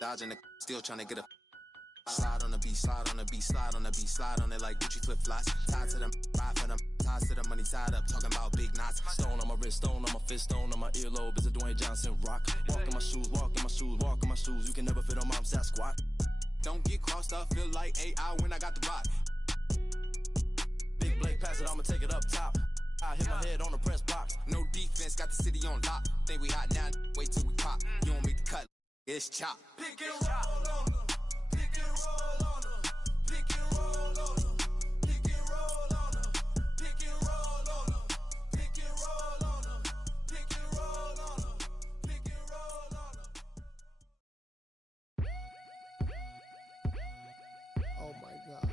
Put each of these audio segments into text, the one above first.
dodging the, still trying to get a. Slide on the beat, slide on the beat, slide on the beat, slide on it like Gucci flip flops. Tied to them, ride for them, tied to the money, tied up, talking about big knots. Stone on my wrist, stone on my fist, stone on my earlobe. It's a Dwayne Johnson rock. Walk in my shoes, walk in my shoes, walk in my shoes. You can never fit on mom's Sasquatch. Don't get crossed up, feel like AI when I got the rock. Big Blake, pass it, I'ma take it up top. I hit my head on the press box. No defense, got the city on lock. Think we hot now, wait till we pop. You don't make the cut, it's chop. Pick and roll on them. Pick and roll on them. Pick and roll on them. Pick and roll on them. Pick and roll on them. Pick and roll on them. Pick and roll on them. Pick and roll on them. Oh my God.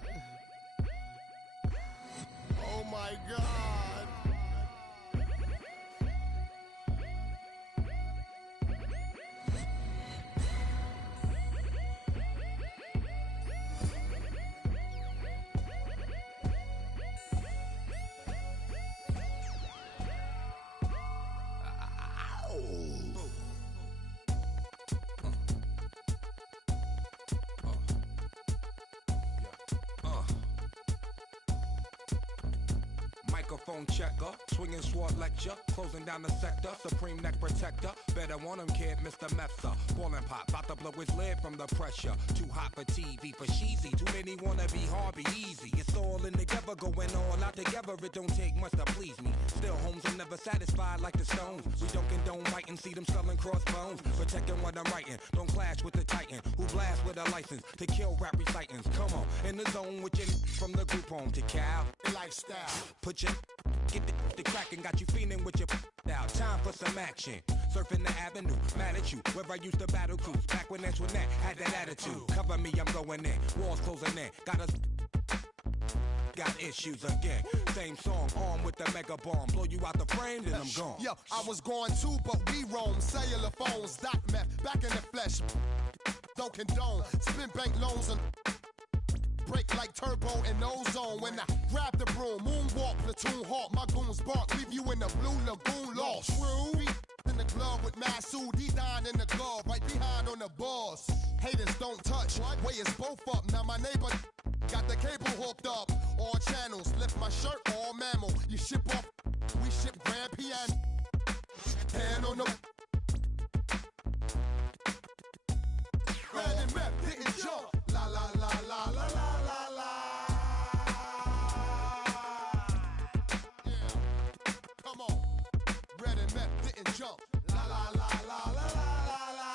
Oh my God. Microphone checker, swinging sword lecture, closing down the sector, supreme neck protector. Better want him, kid, Mr. Mepsa. Ballin' pop, bout to blow his lid from the pressure. Too hot for TV, for cheesy. Too many wanna be hard, be easy. It's all in together, going all out together. It don't take much to please me. Still, homes are never satisfied like the Stones. We don't condone writing, see them selling crossbones. Protecting what I'm writing, don't clash with the Titan who blast with a license to kill rap recitants. Come on, in the zone with your from the group home to Cal. Lifestyle. Put your get the crackin', got you feeling with your out. Time for some action. Surfing the avenue, mad at you. Where I used to battle cruise. Back when Antoinette had that attitude. Cover me, I'm going in. Walls closing in. Got issues again. Same song, armed with the mega bomb. Blow you out the frame, then I'm gone. Yo, I was going too, but we roam. Cellular phones, dot meth, back in the flesh. Don't condone. Spin bank loans and break like turbo and ozone. When I grab the broom, moonwalk, platoon hawk, my goons bark, leave you in the blue lagoon lost. True. In the glove with Masood, D9 in the glove, right behind on the boss. Haters don't touch, way is both up. Now my neighbor got the cable hooked up. All channels, lift my shirt, all mammal. You ship off, we ship grand piano. Hand on the Brandon Rep didn't jump. La la la la la la la la. Yeah, come on. Brandon Rep didn't jump. La la la la la la la la.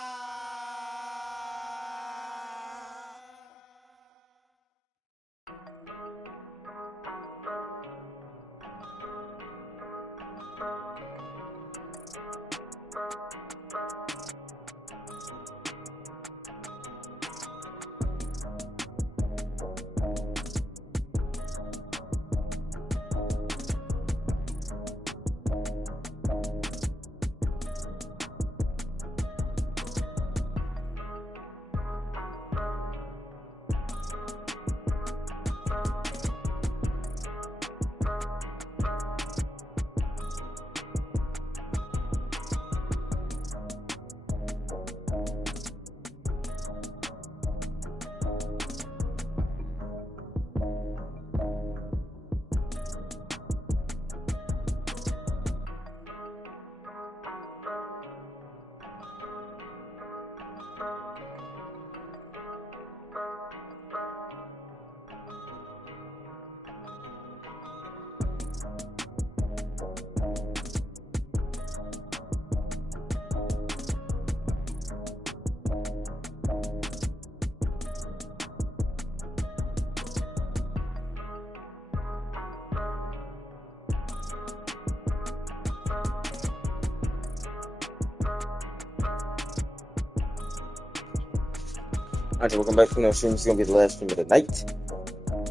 Alright, welcome back to another stream. It's gonna be the last stream of the night.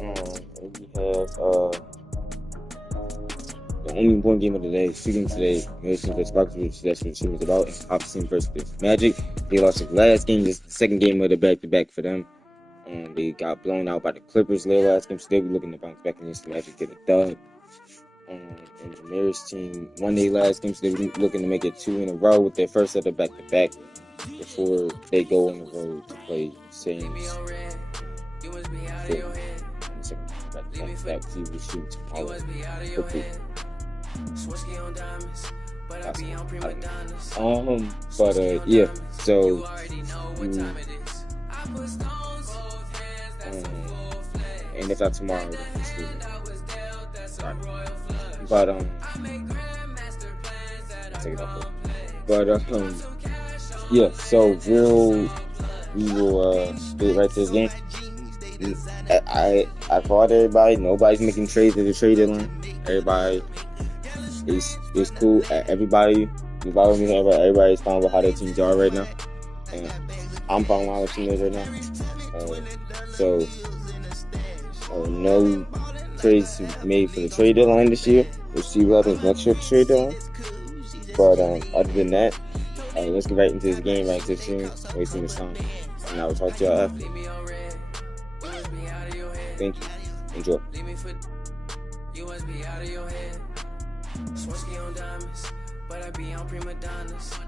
And we have the only important game of the day. Speaking today, Mason vs. Box, which that's what the stream is about. And Opposite versus Magic. They lost the last game, just the second game of the back-to-back for them. And they got blown out by the Clippers their last game, so they'll be looking to bounce back against the Magic, get a dub. And Jameer's team won their last game, so they're looking to make it 2 in a row with their first set of back-to-back. before they go on the road to play Saints. Back to the shoot tomorrow. Yeah. So and if not tomorrow, but take it off. But yeah. So we will get right to this game. I applaud everybody. Nobody's making trades at the trade deadline. Everybody is cool. Everybody's fine with how their teams are right now. And I'm fine with how the team is right now. So no trades made for the trade deadline this year. We'll see what happens next year for the trade deadline. But other than that, let's get right into this game, right into the stream. Wasting this time. And I will talk to y'all after. Thank you. Enjoy. You must be out of your head. Swirsky on diamonds, but I be on prima donnas.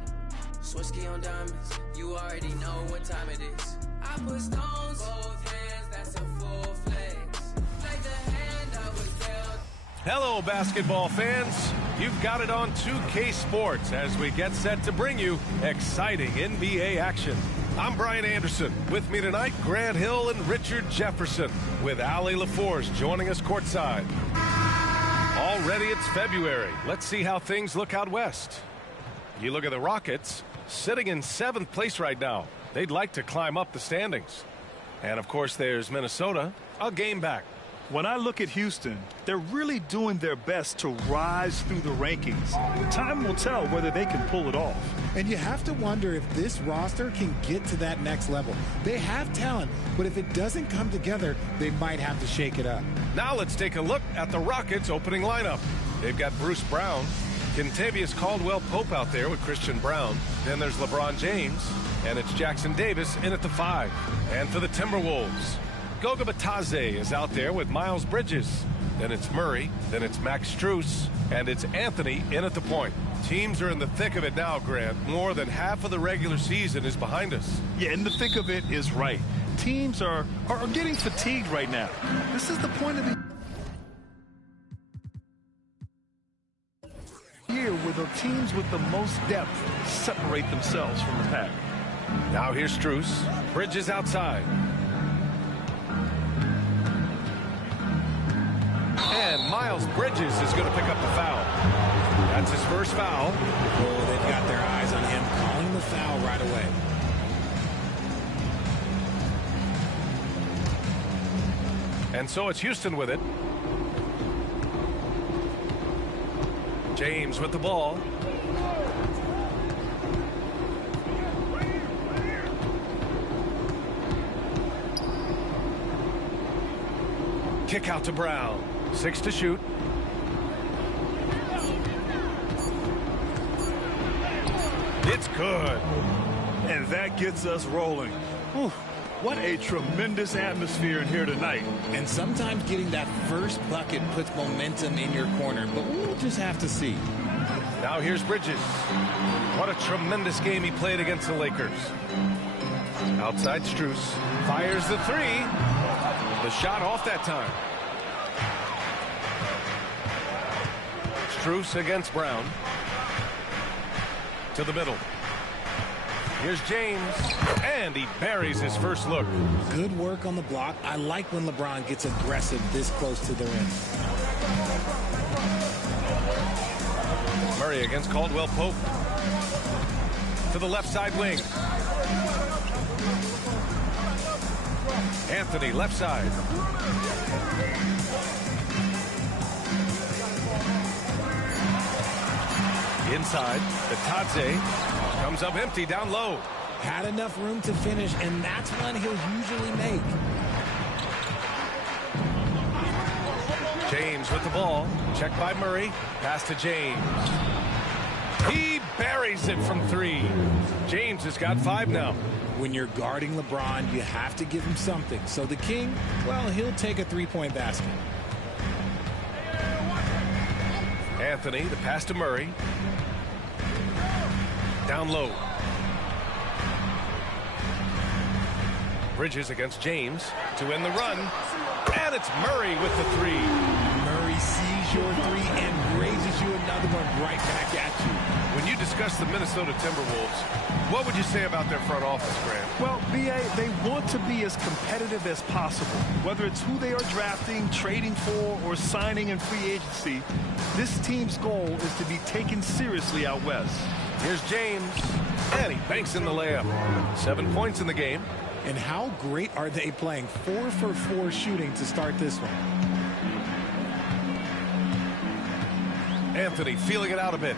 Swirsky on diamonds, you already know what time it is. I put stones, both hands, that's a full flex. Like the hand I was dealt. Hello, basketball fans. You've got it on 2K Sports as we get set to bring you exciting NBA action. I'm Brian Anderson. With me tonight, Grant Hill and Richard Jefferson, with Allie LaForce joining us courtside. Already it's February. Let's see how things look out west. You look at the Rockets, sitting in 7th place right now. They'd like to climb up the standings. And of course, there's Minnesota, a game back. When I look at Houston, they're really doing their best to rise through the rankings. Time will tell whether they can pull it off. And you have to wonder if this roster can get to that next level. They have talent, but if it doesn't come together, they might have to shake it up. Now let's take a look at the Rockets' opening lineup. They've got Bruce Brown, Kentavious Caldwell-Pope out there with Christian Brown. Then there's LeBron James, and it's Jackson Davis in at the 5. And for the Timberwolves, Goga Bitadze is out there with Miles Bridges. Then it's Murray, then it's Max Strus, and it's Anthony in at the point. Teams are in the thick of it now, Grant. More than half of the regular season is behind us. Yeah, in the thick of it is right. Teams are getting fatigued right now. This is the point of the year where the teams with the most depth separate themselves from the pack. Now here's Strus. Bridges outside. And Miles Bridges is going to pick up the foul. That's his first foul. Oh, they've got their eyes on him, calling the foul right away. And so it's Houston with it. James with the ball. Kick out to Brown. 6 to shoot. It's good. And that gets us rolling. Whew. What a tremendous atmosphere in here tonight. And sometimes getting that first bucket puts momentum in your corner, but we'll just have to see. Now here's Bridges. What a tremendous game he played against the Lakers. Outside Strus. Fires the 3. The shot off that time. Strus against Brown. To the middle. Here's James, and he buries his first look. Good work on the block. I like when LeBron gets aggressive this close to the rim. Murray against Caldwell-Pope. To the left side wing. Anthony, left side. Inside, Bitadze comes up empty down low. Had enough room to finish, and that's one he'll usually make. James with the ball. Checked by Murray. Pass to James. He buries it from 3. James has got 5 now. When you're guarding LeBron, you have to give him something. So the King, well, he'll take a 3-point basket. Anthony, the pass to Murray. Down low. Bridges against James to end the run. And it's Murray with the three. Murray sees your three and raises you another one right back at you. When you discuss the Minnesota Timberwolves, what would you say about their front office, Grant? Well, B.A., they want to be as competitive as possible. Whether it's who they are drafting, trading for, or signing in free agency, this team's goal is to be taken seriously out west. Here's James, and he banks in the layup. 7 points in the game. And how great are they playing? 4 for 4 shooting to start this one. Anthony feeling it out a bit.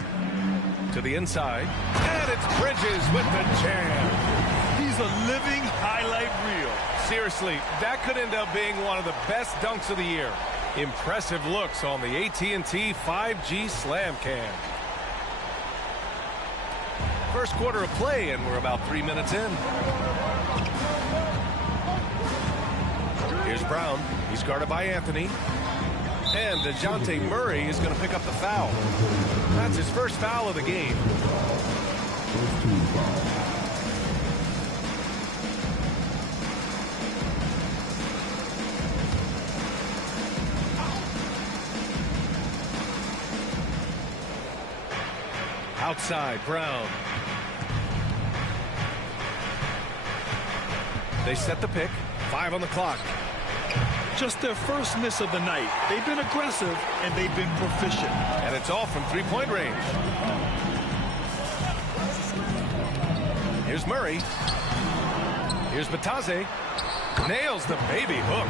To the inside. And it's Bridges with the jam. He's a living highlight reel. Seriously, that could end up being one of the best dunks of the year. Impressive looks on the AT&T 5G Slam Cam. First quarter of play, and we're about 3 minutes in. Here's Brown. He's guarded by Anthony. And DeJounte Murray is going to pick up the foul. That's his first foul of the game. Outside, Brown. They set the pick. 5 on the clock. Just their first miss of the night. They've been aggressive, and they've been proficient. And it's all from three-point range. Here's Murray. Here's Batadze. Nails the baby hook.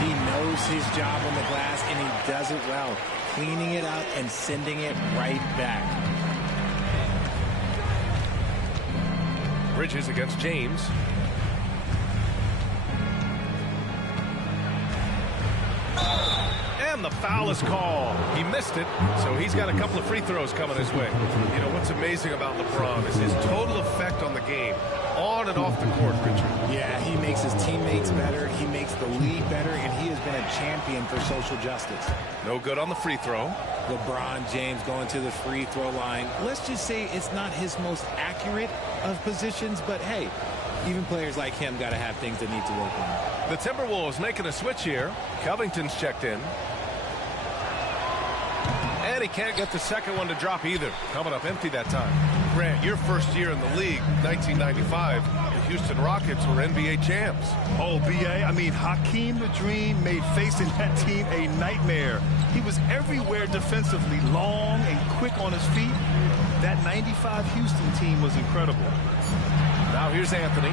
He knows his job on the glass, and he does it well. Cleaning it up and sending it right back. Bridges against James. And the foul is called. He missed it, so he's got a couple of free throws coming his way. You know, what's amazing about LeBron is his total effect on the game, on and off the court, Richard. Yeah, he makes his teammates better, he makes the league better, and he has been a champion for social justice. No good on the free throw. LeBron James going to the free throw line. Let's just say it's not his most accurate of positions, but hey, even players like him got to have things they need to work on. The Timberwolves making a switch here. Covington's checked in. And he can't get the second one to drop either. Coming up empty that time. Grant, your first year in the league, 1995, the Houston Rockets were NBA champs. Oh, B.A., I mean, Hakeem the Dream made facing that team a nightmare. He was everywhere defensively, long and quick on his feet. That 95 Houston team was incredible. Now here's Anthony.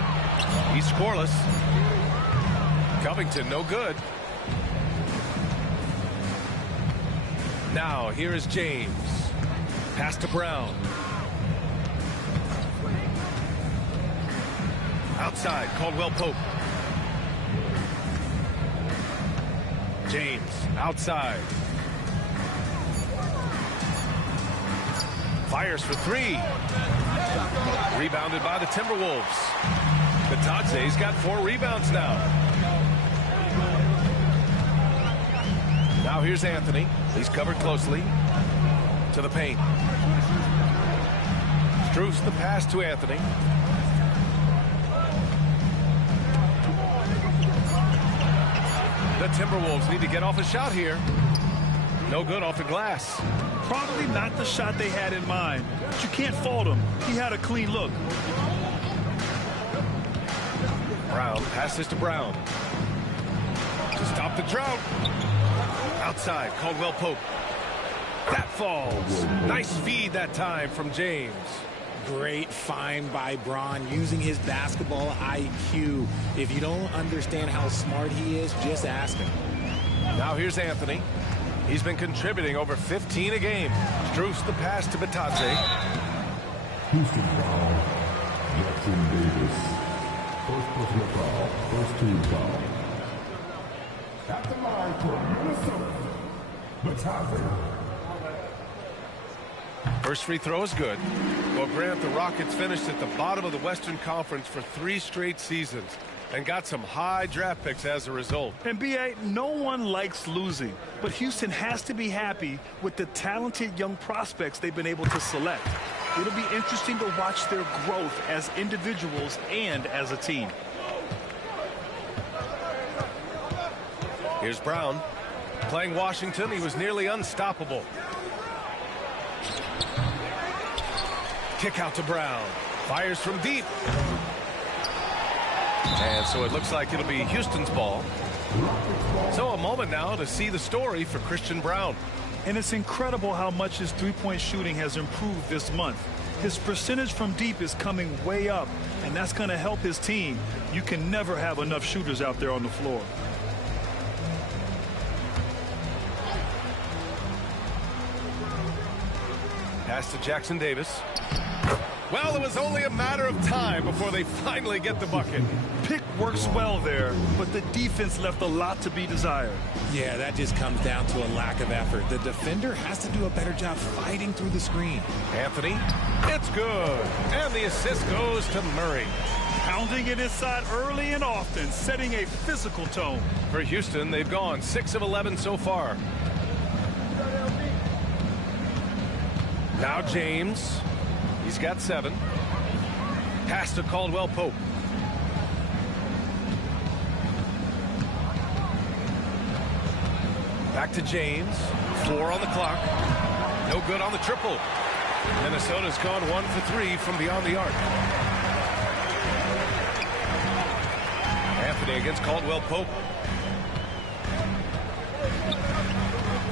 He's scoreless. Covington, no good. Now here is James. Pass to Brown. Outside, Caldwell Pope. James, outside. Fires for three. Rebounded by the Timberwolves. Batadze's got 4 rebounds now. Now here's Anthony. He's covered closely. To the paint. Strus the pass to Anthony. The Timberwolves need to get off a shot here. No good off the glass. Probably not the shot they had in mind, but you can't fault him. He had a clean look. Brown passes to Brown. To stop the drought. Outside, Caldwell Pope. That falls. Nice feed that time from James. Great find by Bron, using his basketball IQ. If you don't understand how smart he is, just ask him. Now here's Anthony. He's been contributing over 15 a game. Strus the pass to Batadze. Houston foul. Jackson Davis. First personal foul. First team foul. At the line for Minnesota, Batadze. First free throw is good. Well, Grant, the Rockets finished at the bottom of the Western Conference for 3 straight seasons and got some high draft picks as a result. And B.A., no one likes losing, but Houston has to be happy with the talented young prospects they've been able to select. It'll be interesting to watch their growth as individuals and as a team. Here's Brown. Playing Washington, he was nearly unstoppable. Kick out to Brown. Fires from deep. And so it looks like it'll be Houston's ball. So a moment now to see the story for Christian Brown. And it's incredible how much his three-point shooting has improved this month. His percentage from deep is coming way up, and that's going to help his team. You can never have enough shooters out there on the floor. Pass to Jackson Davis. Well, it was only a matter of time before they finally get the bucket. Pick works well there, but the defense left a lot to be desired. Yeah, that just comes down to a lack of effort. The defender has to do a better job fighting through the screen. Anthony, it's good. And the assist goes to Murray. Pounding it inside early and often, setting a physical tone. For Houston, they've gone 6 of 11 so far. Now James. He's got 7. Pass to Caldwell Pope. Back to James. 4 on the clock. No good on the triple. Minnesota's gone 1 for 3 from beyond the arc. Anthony against Caldwell Pope.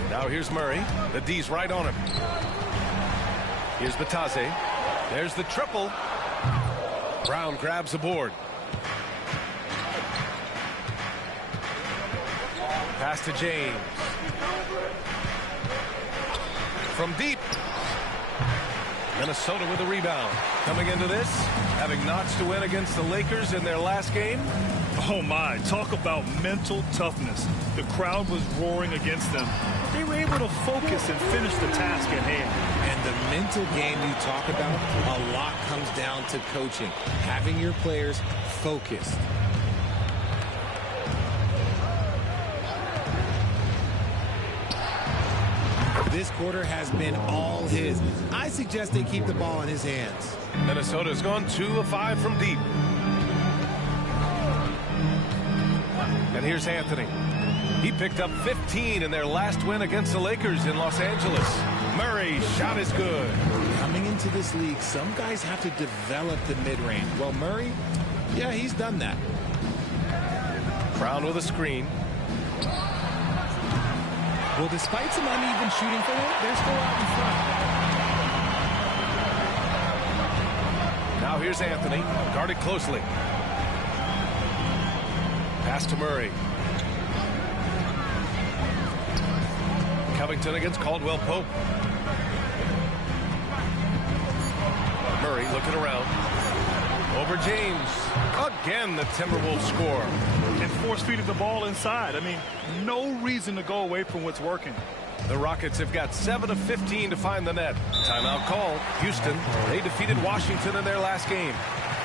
Now here's Murray. The D's right on him. Here's Batase. There's the triple. Brown grabs the board. Pass to James. From deep. Minnesota with a rebound. Coming into this, having notched a win against the Lakers in their last game. Oh my, talk about mental toughness. The crowd was roaring against them. They were able to focus and finish the task at hand. And the mental game you talk about, a lot comes down to coaching. Having your players focused. This quarter has been all his. I suggest they keep the ball in his hands. Minnesota's gone 2 of 5 from deep. And here's Anthony. He picked up 15 in their last win against the Lakers in Los Angeles. Murray's shot is good. Coming into this league, some guys have to develop the mid-range. Well, Murray, yeah, he's done that. Brown with a screen. Well, despite some uneven shooting for him, they're still out in front. Now here's Anthony, guarded closely. Pass to Murray. Covington against Caldwell Pope. Murray looking around. Over James. Again, the Timberwolves score. And force-feeding the ball inside. I mean, no reason to go away from what's working. The Rockets have got 7 of 15 to find the net. Timeout called. Houston, they defeated Washington in their last game.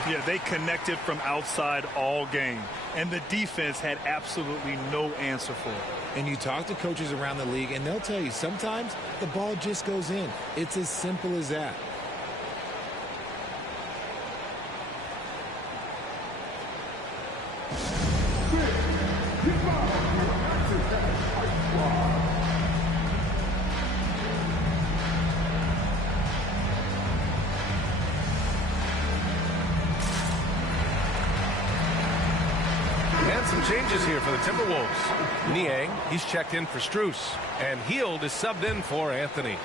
Yeah, they connected from outside all game. And the defense had absolutely no answer for it. And you talk to coaches around the league, and they'll tell you sometimes the ball just goes in. It's as simple as that. Some changes here for the Timberwolves. Niang, he's checked in for Strus. And Hield is subbed in for Anthony.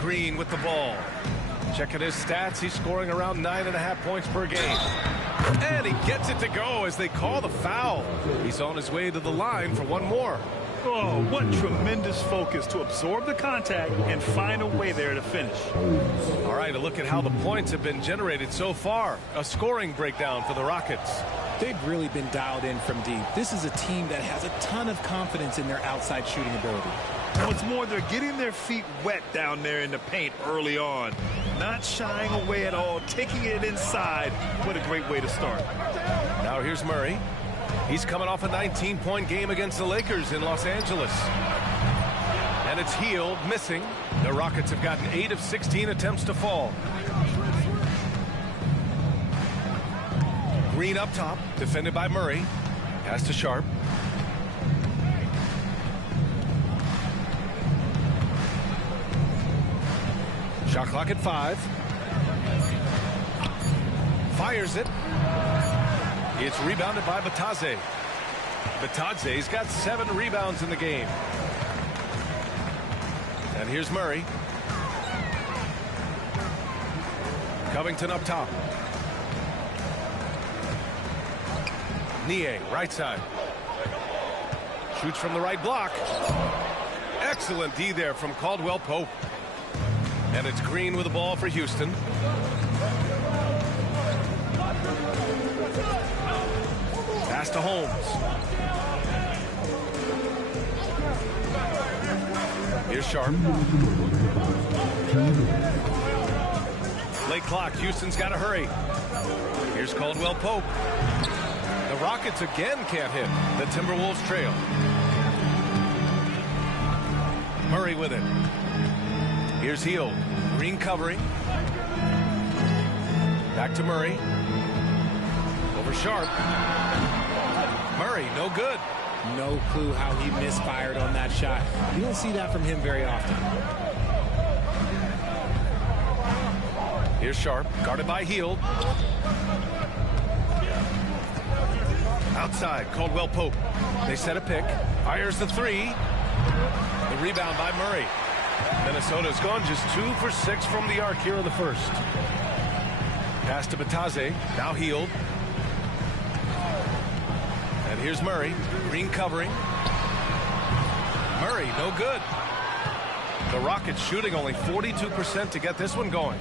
Green with the ball. Checking his stats, he's scoring around 9.5 points per game. And he gets it to go as they call the foul. He's on his way to the line for one more. Oh, what tremendous focus to absorb the contact and find a way there to finish. All right, a look at how the points have been generated so far. A scoring breakdown for the Rockets. They've really been dialed in from deep. This is a team that has a ton of confidence in their outside shooting ability. What's more, they're getting their feet wet down there in the paint early on. Not shying away at all, taking it inside. What a great way to start. Now here's Murray. He's coming off a 19-point game against the Lakers in Los Angeles. And it's Hield missing. The Rockets have gotten 8 of 16 attempts to fall. Green up top, defended by Murray. Pass to Sharp. Shot clock at 5. Fires it. It's rebounded by Batadze. Batadze's got 7 rebounds in the game. And here's Murray. Covington up top. Niang, right side. Shoots from the right block. Excellent D there from Caldwell Pope. And it's Green with the ball for Houston. Pass to Holmes. Here's Sharp. Late clock. Houston's got to hurry. Here's Caldwell Pope. The Rockets again can't hit. The Timberwolves trail. Murray with it. Here's Hield. Green covering. Back to Murray. Over Sharp. Murray, no good. No clue how he misfired on that shot. You don't see that from him very often. Here's Sharp, guarded by Hield. Outside, Caldwell Pope. They set a pick. Fires the 3. The rebound by Murray. Minnesota's gone just 2 for 6 from the arc here in the first. Pass to Batadze. Now Hield. And here's Murray. Green covering. Murray, no good. The Rockets shooting only 42% to get this one going.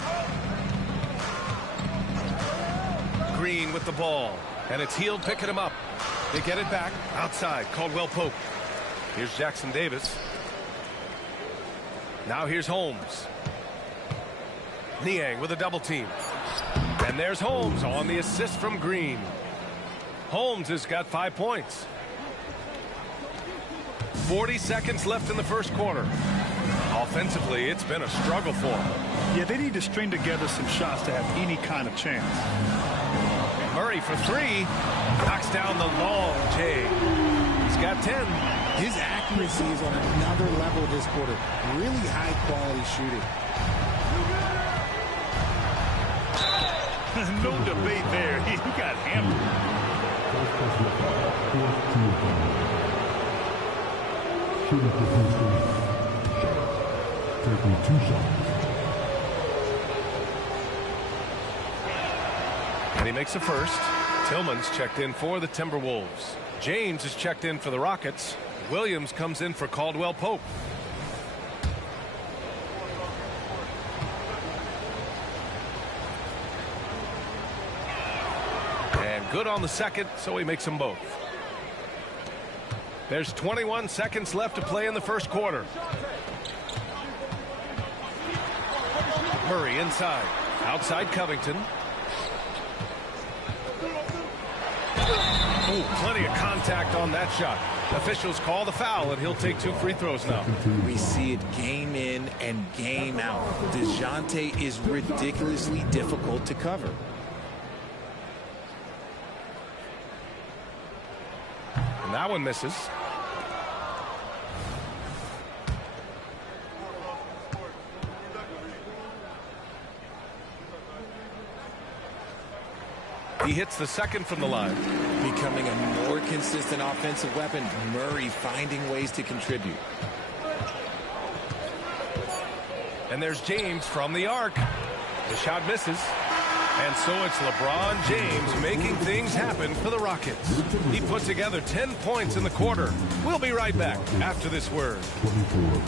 Green with the ball. And it's Hield picking him up. They get it back. Outside, Caldwell Pope. Here's Jackson Davis. Now here's Holmes. Niang with a double team. And there's Holmes on the assist from Green. Holmes has got 5 points. 40 seconds left in the first quarter. Offensively, it's been a struggle for them. Yeah, they need to string together some shots to have any kind of chance. Murray for 3. Knocks down the long take. He's got 10. His accuracy is on another level this quarter. Really high quality shooting. No debate there. He got hammered. Shooting for Houston. Taking 2 shots. And he makes a first. Tillman's checked in for the Timberwolves. James is checked in for the Rockets. Williams comes in for Caldwell Pope. And good on the second, so he makes them both. There's 21 seconds left to play in the first quarter. Murray inside. Outside Covington. Ooh, plenty of contact on that shot. Officials call the foul, and he'll take 2 free throws now. We see it game in and game out. DeJounte is ridiculously difficult to cover. And that one misses. He hits the second from the line. Becoming a more consistent offensive weapon. Murray finding ways to contribute. And there's James from the arc. The shot misses. And so it's LeBron James making things happen for the Rockets. He put together 10 points in the quarter. We'll be right back after this word. 24.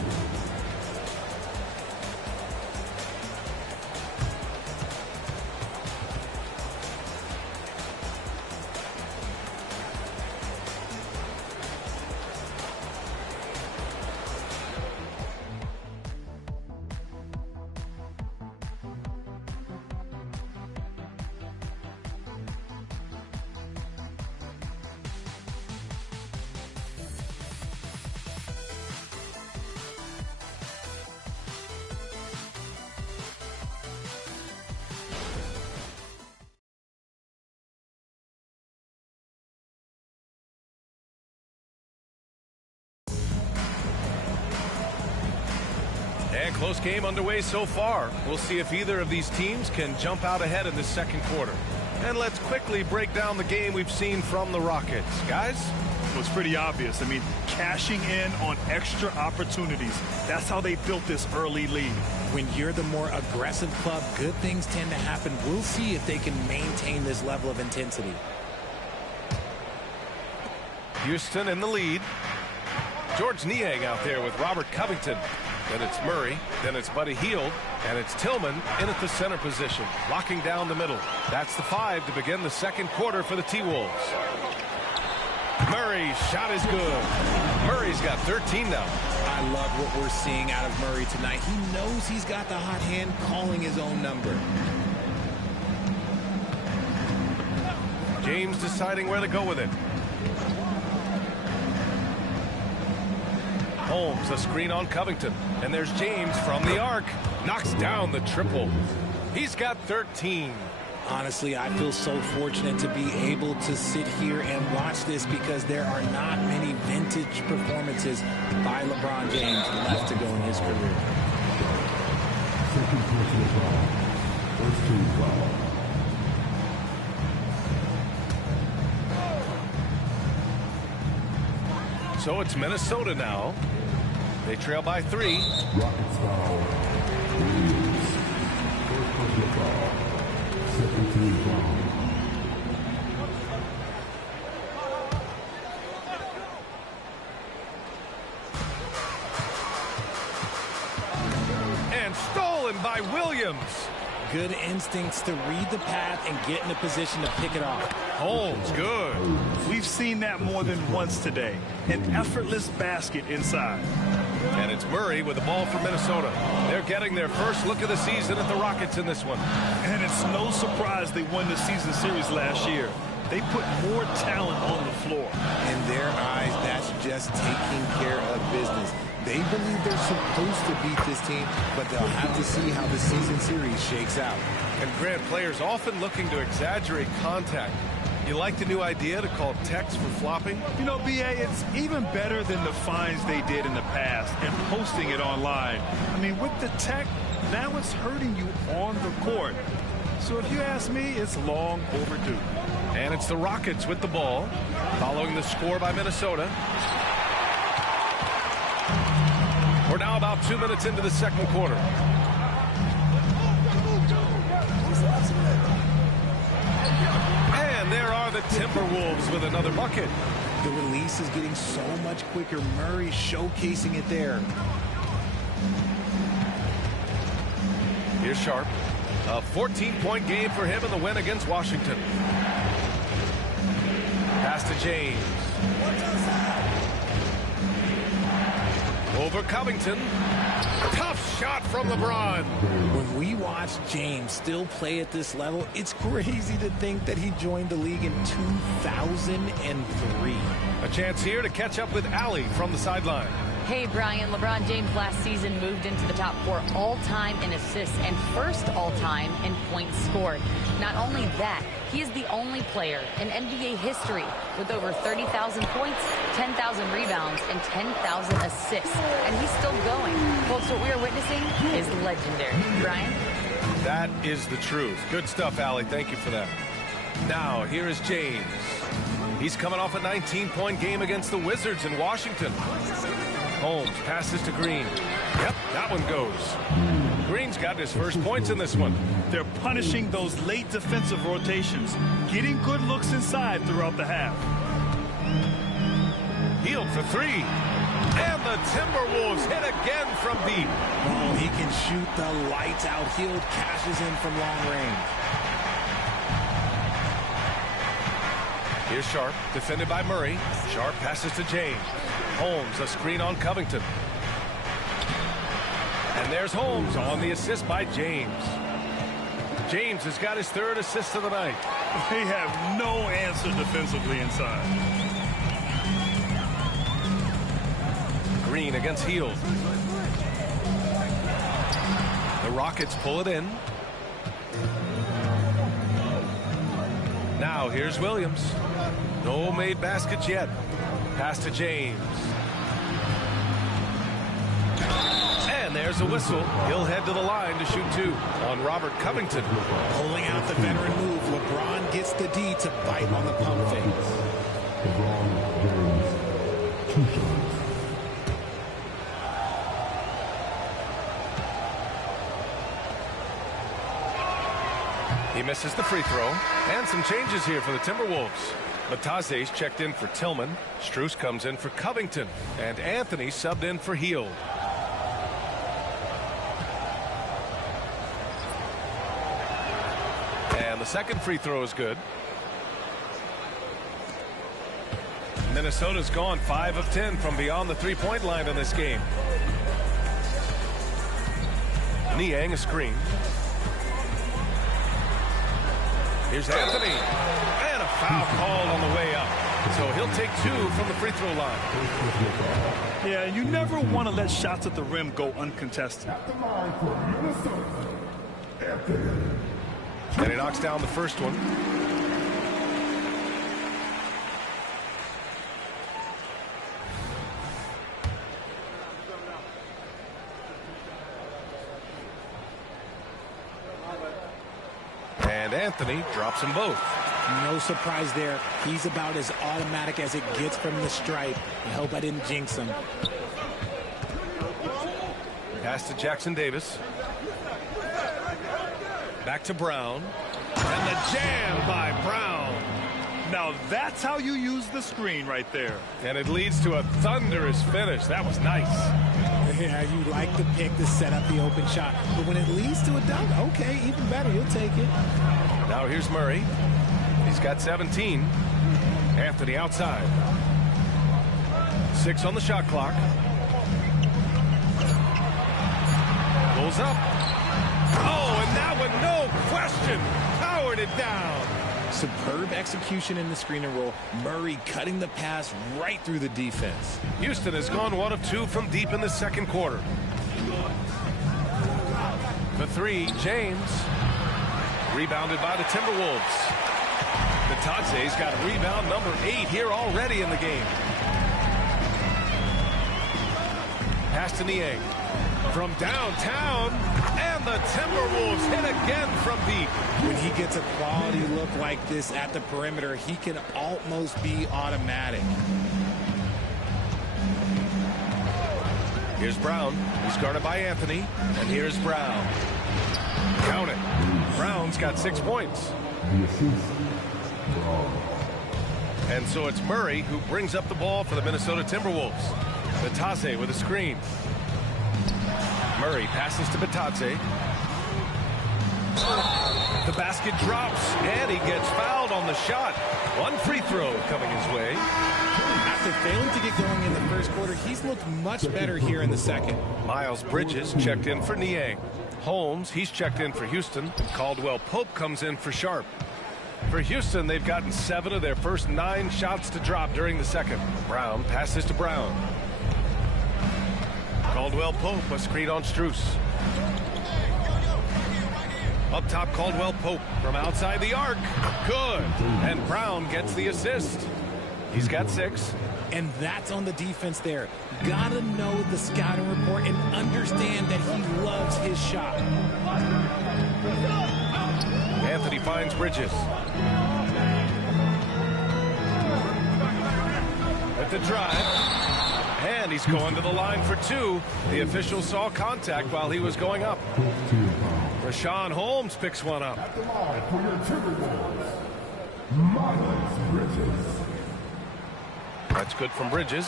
close game underway so far. We'll see if either of these teams can jump out ahead in the second quarter. And let's quickly break down the game we've seen from the Rockets. Guys? Well, it's pretty obvious. I mean, cashing in on extra opportunities. That's how they built this early lead. When you're the more aggressive club, good things tend to happen. We'll see if they can maintain this level of intensity. Houston in the lead. George Niang out there with Robert Covington. Then it's Murray. Then it's Buddy Hield. And it's Tillman in at the center position, locking down the middle. That's the 5 to begin the second quarter for the T-Wolves. Murray's shot is good. Murray's got 13 now. I love what we're seeing out of Murray tonight. He knows he's got the hot hand, calling his own number. James deciding where to go with it. Holmes, a screen on Covington. And there's James from the arc. Knocks down the triple. He's got 13. Honestly, I feel so fortunate to be able to sit here and watch this because there are not many vintage performances by LeBron James left to go in his career. Second personal foul. First team foul. So it's Minnesota now. They trail by 3. Rockets foul. Williams. First personal foul. Second team foul. And stolen by Williams. Good instincts to read the path and get in a position to pick it off. Holmes, good. We've seen that more than once today. An effortless basket inside. And it's Murray with the ball for Minnesota. They're getting their first look of the season at the Rockets in this one. And it's no surprise they won the season series last year. They put more talent on the floor. In their eyes, that's just taking care of business. They believe they're supposed to beat this team, but they'll have to see how the season series shakes out. And Grant, players often looking to exaggerate contact. You like the new idea to call techs for flopping? You know, B.A., it's even better than the fines they did in the past and posting it online. I mean, with the tech, now it's hurting you on the court. So if you ask me, it's long overdue. And it's the Rockets with the ball, following the score by Minnesota. We're now about 2 minutes into the second quarter. And there are the Timberwolves with another bucket. The release is getting so much quicker. Murray showcasing it there. Here's Sharp. A 14-point game for him in the win against Washington. Pass to James. Over Covington. Tough shot from LeBron. When we watch James still play at this level, it's crazy to think that he joined the league in 2003. A chance here to catch up with Allie from the sideline. Hey, Brian. LeBron James last season moved into the top 4 all-time in assists and first all-time in points scored. Not only that, he is the only player in NBA history with over 30,000 points, 10,000 rebounds, and 10,000 assists. And he's still going. Folks, what we are witnessing is legendary. Brian? That is the truth. Good stuff, Allie. Thank you for that. Now, here is James. He's coming off a 19-point game against the Wizards in Washington. Holmes passes to Green. Yep, that one goes. Green's got his first points in this one. They're punishing those late defensive rotations, getting good looks inside throughout the half. Hield for 3. And the Timberwolves hit again from deep. Oh, he can shoot the lights out. Hield cashes in from long range. Here's Sharp, defended by Murray. Sharp passes to James. Holmes, a screen on Covington. And there's Holmes on the assist by James. James has got his 3rd assist of the night. They have no answer defensively inside. Green against Hield. The Rockets pull it in. Now here's Williams. No made baskets yet. Pass to James. And there's a whistle. He'll head to the line to shoot 2 on Robert Covington. Pulling out the veteran move, LeBron gets the D to bite on the pump fake. LeBron James, 2 shots. He misses the free throw. And some changes here for the Timberwolves. Bataze's checked in for Tillman. Strus comes in for Covington. And Anthony subbed in for Hield. And the second free throw is good. Minnesota's gone 5 of 10 from beyond the three-point line in this game. Niang a screen. Here's Anthony. And a foul called on the way up. So he'll take 2 from the free throw line. Yeah, you never want to let shots at the rim go uncontested. At the line for Minnesota, Anthony. And he knocks down the first one. And Anthony drops them both. No surprise there. He's about as automatic as it gets from the stripe. I hope I didn't jinx him. Pass to Jackson Davis. Back to Brown. And the jam by Brown. Now that's how you use the screen right there. And it leads to a thunderous finish. That was nice. Yeah, you like the pick to set up the open shot. But when it leads to a dunk, okay, even better. You'll take it. Now here's Murray. He's got 17. Anthony outside. 6 on the shot clock. Goes up. Oh, and that one, no question, powered it down. Superb execution in the screen and roll. Murray cutting the pass right through the defense. Houston has gone 1 of 2 from deep in the second quarter. The 3, James. Rebounded by the Timberwolves. Bataze's got rebound number 8 here already in the game. Pass to Niang. From downtown, and the Timberwolves hit again from deep. When he gets a quality look like this at the perimeter, he can almost be automatic. Here's Brown. He's guarded by Anthony. And here's Brown. Count it. Brown's got 6 points. And so it's Murray who brings up the ball for the Minnesota Timberwolves. Bataze with a screen. Murray passes to Bataze. The basket drops, and he gets fouled on the shot. 1 free throw coming his way. After failing to get going in the first quarter, he's looked much better here in the second. Miles Bridges checked in for Niang. Holmes, he's checked in for Houston. Caldwell Pope comes in for Sharp. For Houston, they've gotten 7 of their first 9 shots to drop during the second. Brown passes to Brown. Caldwell Pope, a screen on Strus. Up top, Caldwell Pope from outside the arc. Good. And Brown gets the assist. He's got 6. And that's on the defense there. Gotta know the scouting report and understand that he loves his shot. Anthony finds Bridges. With the drive. And he's going to the line for 2. The official saw contact while he was going up. Rashawn Holmes picks one up. At the line for your Timberwolves, Miles Bridges. That's good from Bridges.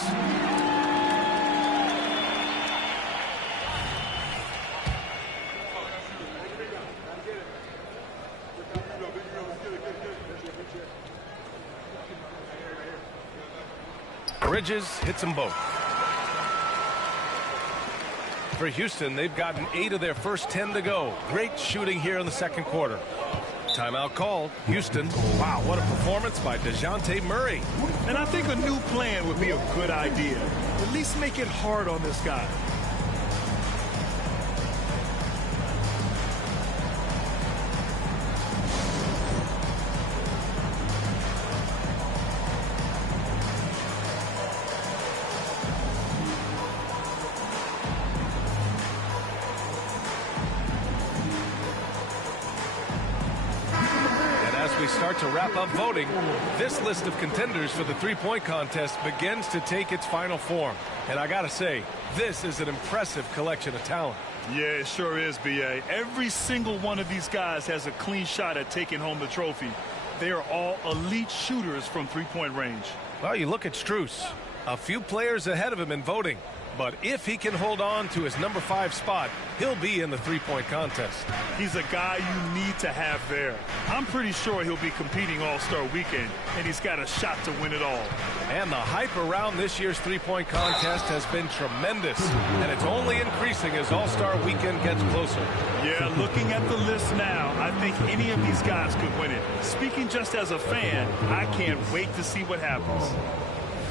Bridges hits them both. For Houston, they've gotten 8 of their first 10 to go. Great shooting here in the second quarter. Timeout called. Houston. Wow, what a performance by DeJounte Murray. And I think a new plan would be a good idea. At least make it hard on this guy. start to wrap up voting, this list of contenders for the three-point contest begins to take its final form. And I gotta say, this is an impressive collection of talent. Yeah, it sure is, B.A. Every single one of these guys has a clean shot at taking home the trophy. They are all elite shooters from three-point range. Well, you look at Strus, a few players ahead of him in voting. But if he can hold on to his number 5 spot, he'll be in the three-point contest. He's a guy you need to have there. I'm pretty sure he'll be competing All-Star Weekend, and he's got a shot to win it all. And the hype around this year's three-point contest has been tremendous, and it's only increasing as All-Star Weekend gets closer. Yeah, looking at the list now, I think any of these guys could win it. Speaking just as a fan, I can't wait to see what happens.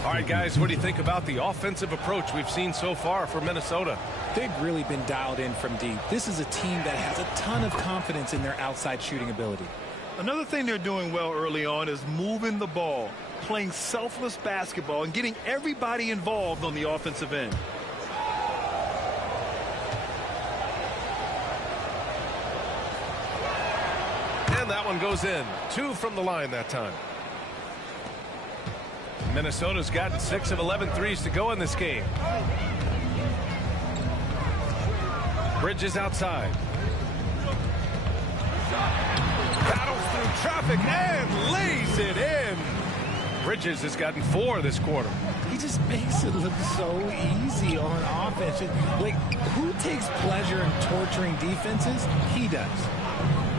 All right, guys, what do you think about the offensive approach we've seen so far for Minnesota? They've really been dialed in from deep. This is a team that has a ton of confidence in their outside shooting ability. Another thing they're doing well early on is moving the ball, playing selfless basketball, and getting everybody involved on the offensive end. And that one goes in. 2 from the line that time. Minnesota's gotten 6 of 11 threes to go in this game. Bridges outside. Battles through traffic and lays it in. Bridges has gotten 4 this quarter. He just makes it look so easy on offense. Like, who takes pleasure in torturing defenses? He does.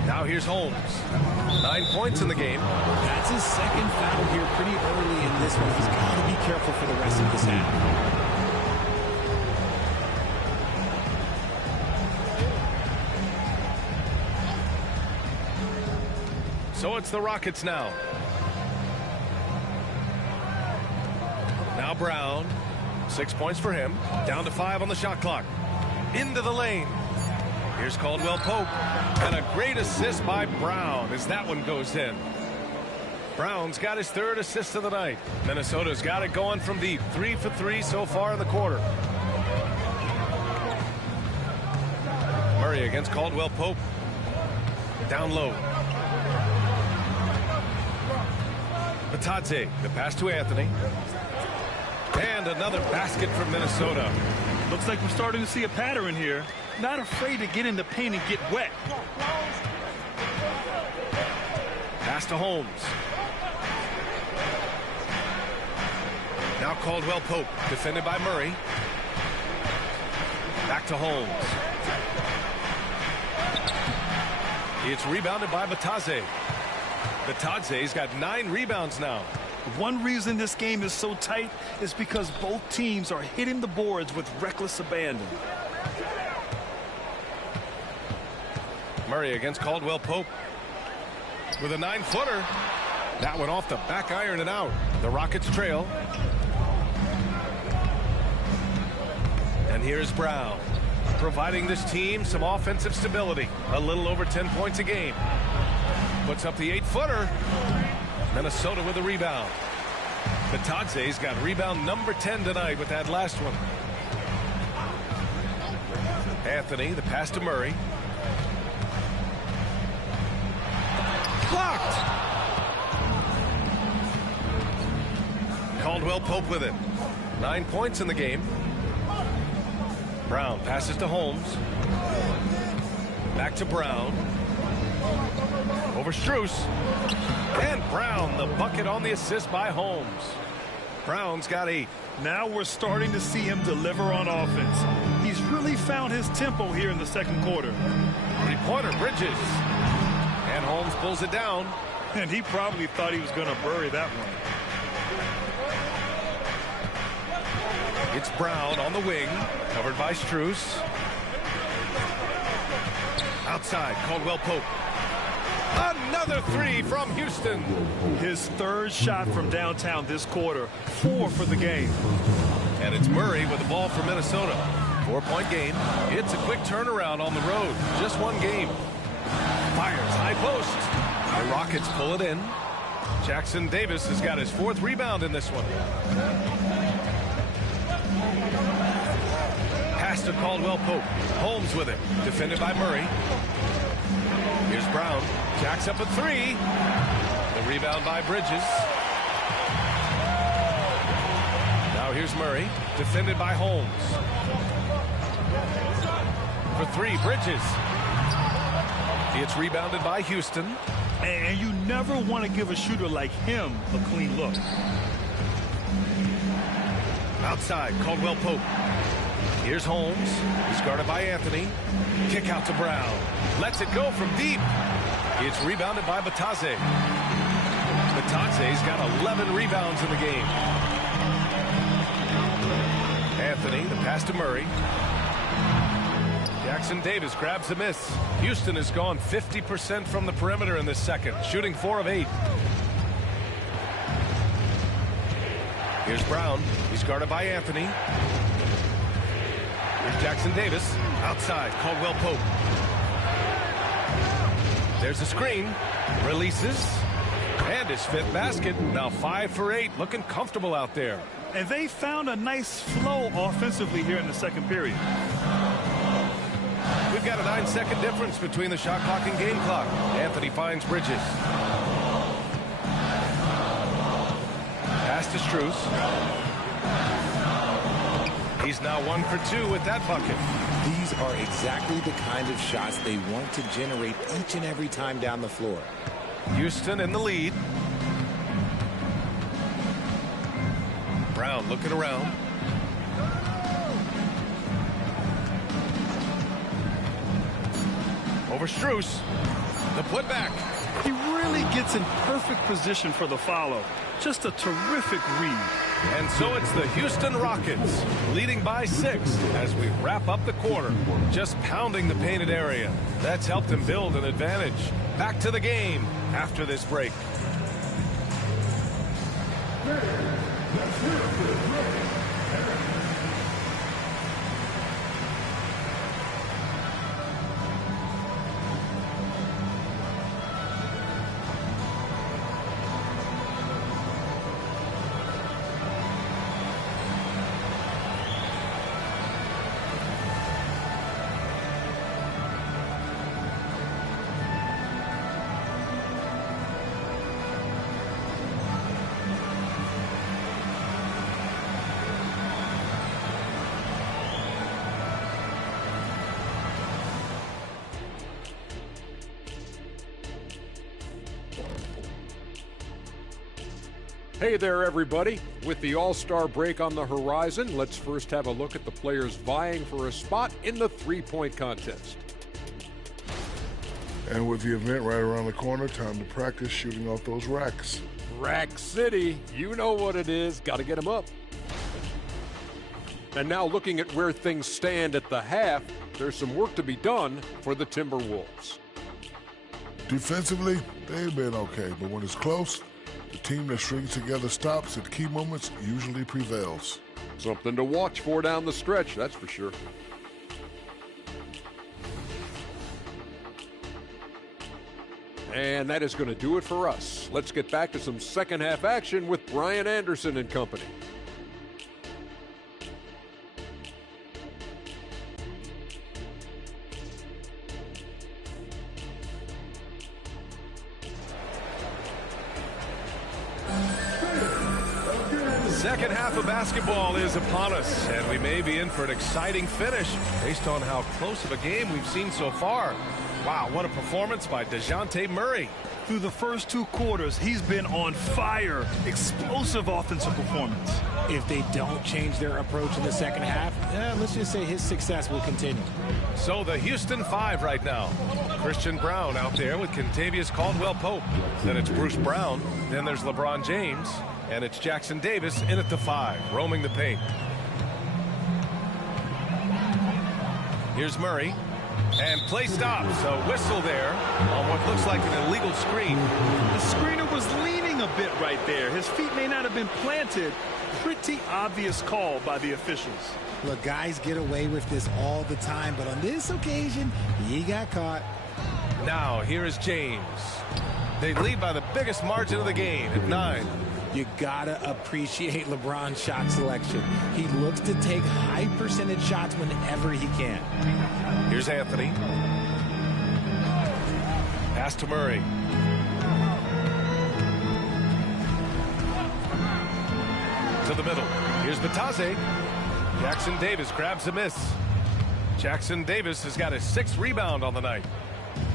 Now here's Holmes. 9 points in the game. That's his second foul here pretty early in this one. He's got to be careful for the rest of this half. So it's the Rockets now. Now Brown. 6 points for him. Down to 5 on the shot clock. Into the lane. Here's Caldwell Pope. And a great assist by Brown as that one goes in. Brown's got his 3rd assist of the night. Minnesota's got it going from deep. 3 for 3 so far in the quarter. Murray against Caldwell Pope. Down low. Batadze, the pass to Anthony. And another basket from Minnesota. Looks like we're starting to see a pattern here. Not afraid to get in the paint and get wet. Pass to Holmes. Now Caldwell Pope, defended by Murray. Back to Holmes. It's rebounded by Batadze. Batadze's got 9 rebounds now. One reason this game is so tight is because both teams are hitting the boards with reckless abandon. Murray against Caldwell Pope with a 9-footer. That went off the back iron and out. The Rockets trail. And here's Brown, providing this team some offensive stability. A little over 10 points a game. Puts up the 8-footer. Minnesota with a rebound. Batadze's got rebound number 10 tonight with that last one. Anthony, the pass to Murray. Blocked. Caldwell Pope with it. 9 points in the game. Brown passes to Holmes. Back to Brown. Over Strus. And Brown, the bucket on the assist by Holmes. Brown's got 8. Now we're starting to see him deliver on offense. He's really found his tempo here in the second quarter. 3-pointer, Bridges. And Holmes pulls it down. And he probably thought he was going to bury that one. It's Brown on the wing, covered by Strus. Outside, Caldwell Pope. Another 3 from Houston. His 3rd shot from downtown this quarter. 4 for the game. And it's Murray with the ball for Minnesota. 4-point game. It's a quick turnaround on the road. Just one game. Fires high post. The Rockets pull it in. Jackson Davis has got his 4th rebound in this one. Pass to Caldwell Pope. Holmes with it. Defended by Murray. Here's Brown. Jacks up a three. The rebound by Bridges. Now here's Murray. Defended by Holmes. For three, Bridges. It's rebounded by Houston. And you never want to give a shooter like him a clean look. Outside, Caldwell Pope. Here's Holmes. He's guarded by Anthony. Kick out to Brown. Lets it go from deep. It's rebounded by Batadze. Batadze's got 11 rebounds in the game. Anthony, the pass to Murray. Jackson Davis grabs a miss. Houston has gone 50% from the perimeter in this second, shooting 4 of 8. Here's Brown. He's guarded by Anthony. Here's Jackson Davis. Outside, Caldwell Pope. There's a screen. Releases. And his 5th basket. Now 5 for 8. Looking comfortable out there. And they found a nice flow offensively here in the second period. We've got a 9-second difference between the shot clock and game clock. Anthony finds Bridges. Pass to Strus. He's now 1 for 2 with that bucket. These are exactly the kind of shots they want to generate each and every time down the floor. Houston in the lead. Brown looking around. Over Strus. The putback. He really gets in perfect position for the follow. Just a terrific read. And so it's the Houston Rockets leading by 6 as we wrap up the quarter. Just pounding the painted area. That's helped him build an advantage. Back to the game after this break. Hey there, everybody. With the All-Star break on the horizon, let's first have a look at the players vying for a spot in the three-point contest. And with the event right around the corner, time to practice shooting off those racks. Rack City, you know what it is. Got to get them up. And now looking at where things stand at the half, there's some work to be done for the Timberwolves. Defensively, they've been okay, but when it's close, the team that strings together stops at key moments usually prevails. Something to watch for down the stretch, that's for sure. And that is going to do it for us. Let's get back to some second half action with Brian Anderson and company. Second half of basketball is upon us, and we may be in for an exciting finish based on how close of a game we've seen so far. Wow, what a performance by DeJounte Murray. Through the first 2 quarters, he's been on fire. Explosive offensive performance. If they don't change their approach in the second half, let's just say his success will continue. So the Houston 5 right now. Christian Brown out there with Kentavious Caldwell-Pope. Then it's Bruce Brown. Then there's LeBron James. And it's Jackson Davis in at the 5, roaming the paint. Here's Murray. And play stops. A whistle there on what looks like an illegal screen. The screener was leaning a bit right there. His feet may not have been planted. Pretty obvious call by the officials. Look, guys get away with this all the time, but on this occasion, he got caught. Now, here is James. They lead by the biggest margin of the game at 9. You gotta appreciate LeBron's shot selection. He looks to take high percentage shots whenever he can. Here's Anthony. Pass to Murray. To the middle. Here's Batase. Jackson Davis grabs a miss. Jackson Davis has got his 6th rebound on the night.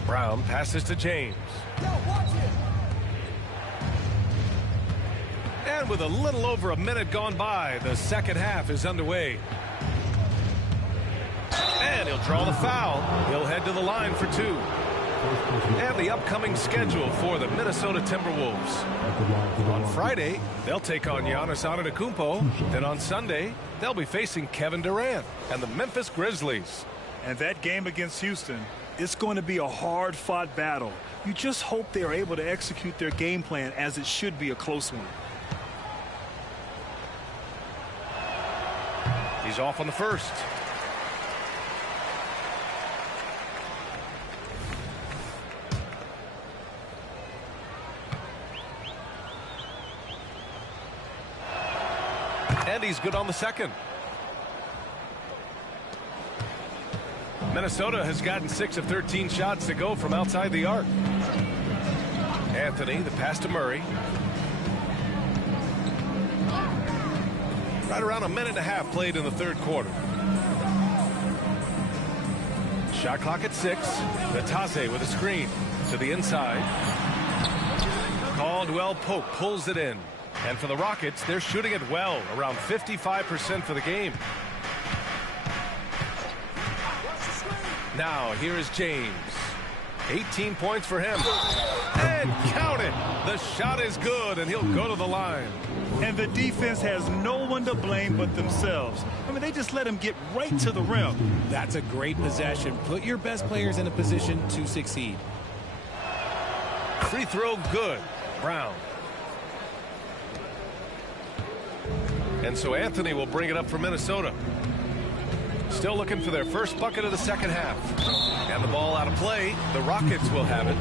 Brown passes to James. And with a little over a minute gone by, the second half is underway. And he'll draw the foul. He'll head to the line for 2. And the upcoming schedule for the Minnesota Timberwolves. On Friday, they'll take on Giannis Antetokounmpo. Then on Sunday, they'll be facing Kevin Durant and the Memphis Grizzlies. And that game against Houston, it's going to be a hard-fought battle. You just hope they are able to execute their game plan, as it should be a close one. He's off on the first. And he's good on the second. Minnesota has gotten 6 of 13 shots to go from outside the arc. Anthony, the pass to Murray. Right around a minute and a half played in the third quarter. Shot clock at 6. Batase with a screen to the inside. Caldwell Pope pulls it in. And for the Rockets, they're shooting it well, around 55% for the game. Now, here is James. 18 points for him. And count it. The shot is good, and he'll go to the line. And the defense has no one to blame but themselves. I mean, they just let him get right to the rim. That's a great possession. Put your best players in a position to succeed. Free throw good. Brown. And so Anthony will bring it up for Minnesota. Still looking for their first bucket of the second half. And the ball out of play. The Rockets will have it.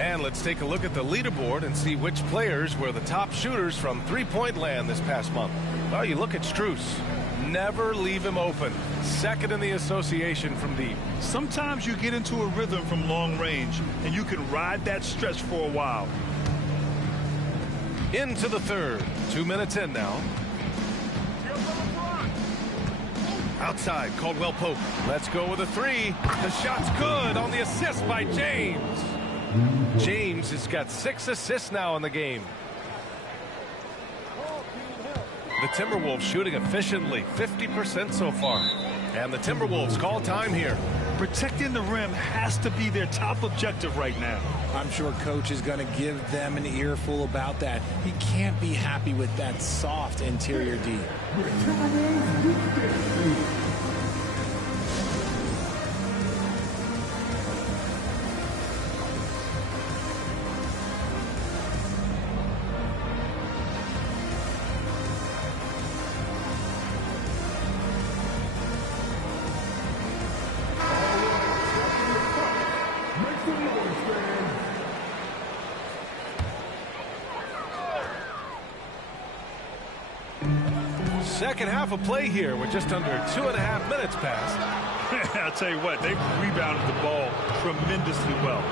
And let's take a look at the leaderboard and see which players were the top shooters from three-point land this past month. Well, you look at Strus. Never leave him open. Second in the association from deep. Sometimes you get into a rhythm from long range, and you can ride that stretch for a while. Into the third. 2 minutes in now. Outside, Caldwell Pope. Let's go with a 3. The shot's good on the assist by James. James has got 6 assists now in the game. The Timberwolves shooting efficiently, 50% so far. And the Timberwolves call time here. Protecting the rim has to be their top objective right now. I'm sure coach is going to give them an earful about that. He can't be happy with that soft interior D. Second half of play here with just under 2.5 minutes passed. I'll tell you what, they've rebounded the ball tremendously well.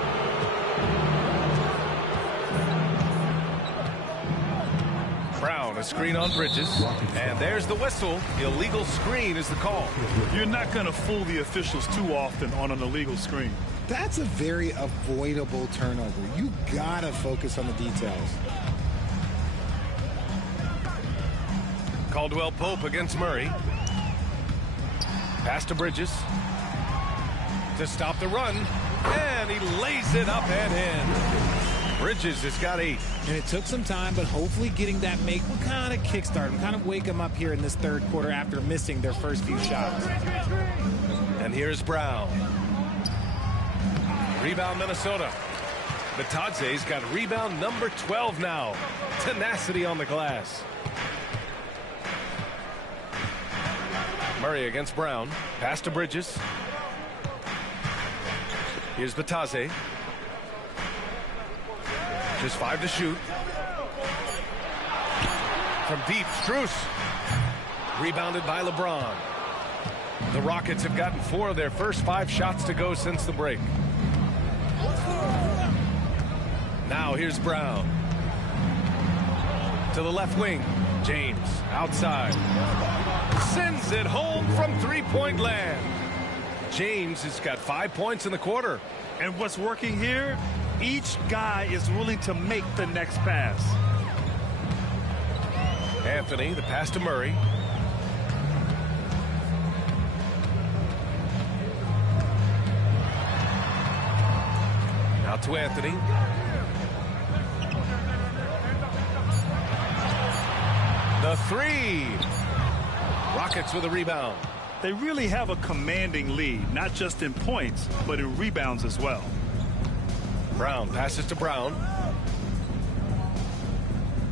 Brown, a screen on Bridges. And there's the whistle. Illegal screen is the call. You're not going to fool the officials too often on an illegal screen. That's a very avoidable turnover. You got to focus on the details. Caldwell Pope against Murray. Pass to Bridges. To stop the run. And he lays it up and in. Bridges has got 8. And it took some time, but hopefully getting that make will kind of kickstart him, kind of wake him up here in this third quarter after missing their first few shots. And here's Brown. Rebound Minnesota. Batase's got rebound number 12 now. Tenacity on the glass. Murray against Brown. Pass to Bridges. Here's Batase. Just 5 to shoot. From deep, Strus. Rebounded by LeBron. The Rockets have gotten 4 of their first 5 shots to go since the break. Now here's Brown. To the left wing. James outside. Sends it home from three-point land. James has got 5 points in the quarter. And what's working here? Each guy is willing to make the next pass. Anthony, the pass to Murray. Now to Anthony. The three. Rockets with a rebound. They really have a commanding lead, not just in points, but in rebounds as well. Brown passes to Brown.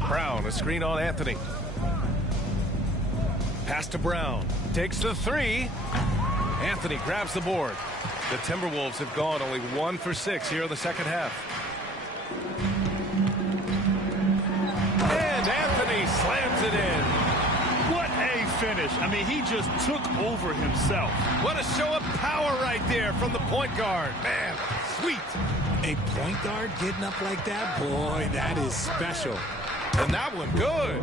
Brown, a screen on Anthony. Pass to Brown. Takes the three. Anthony grabs the board. The Timberwolves have gone only 1 for 6 here in the second half. And Anthony slams it in. What a finish. I mean, he just took over himself. What a show of power right there from the point guard. Man, sweet. A point guard getting up like that? Boy, that is special. And that one good.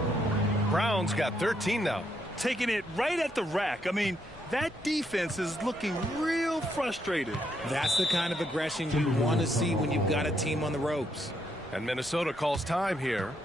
Brown's got 13 now. Taking it right at the rack. I mean, that defense is looking real frustrated. That's the kind of aggression you want to see when you've got a team on the ropes. And Minnesota calls time here.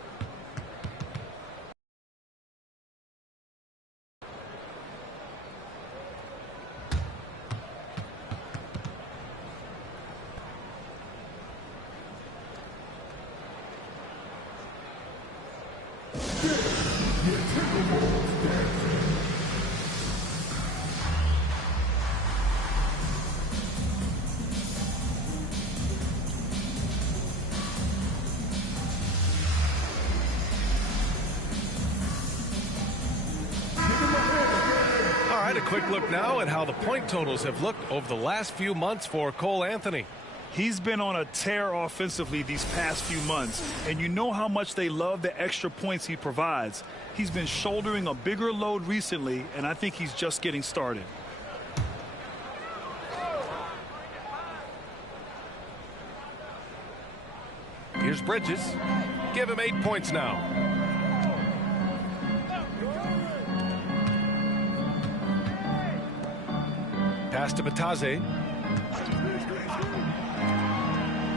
A quick look now at how the point totals have looked over the last few months for Cole Anthony. He's been on a tear offensively these past few months, and you know how much they love the extra points he provides. He's been shouldering a bigger load recently, and I think he's just getting started. Here's Bridges. Give him 8 points now. Pass to Batase.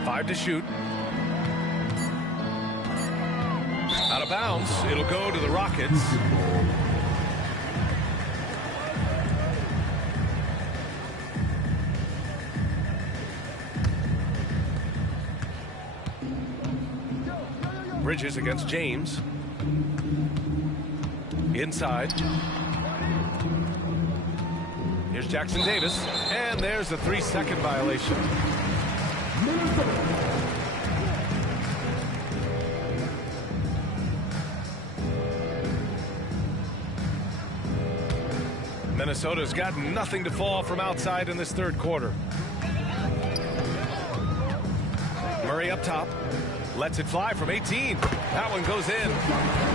5 to shoot. Out of bounds. It'll go to the Rockets. Bridges against James. Inside. Here's Jackson Davis, and there's a 3-second violation. Minnesota's got nothing to fall from outside in this third quarter. Murray up top, lets it fly from 18. That one goes in.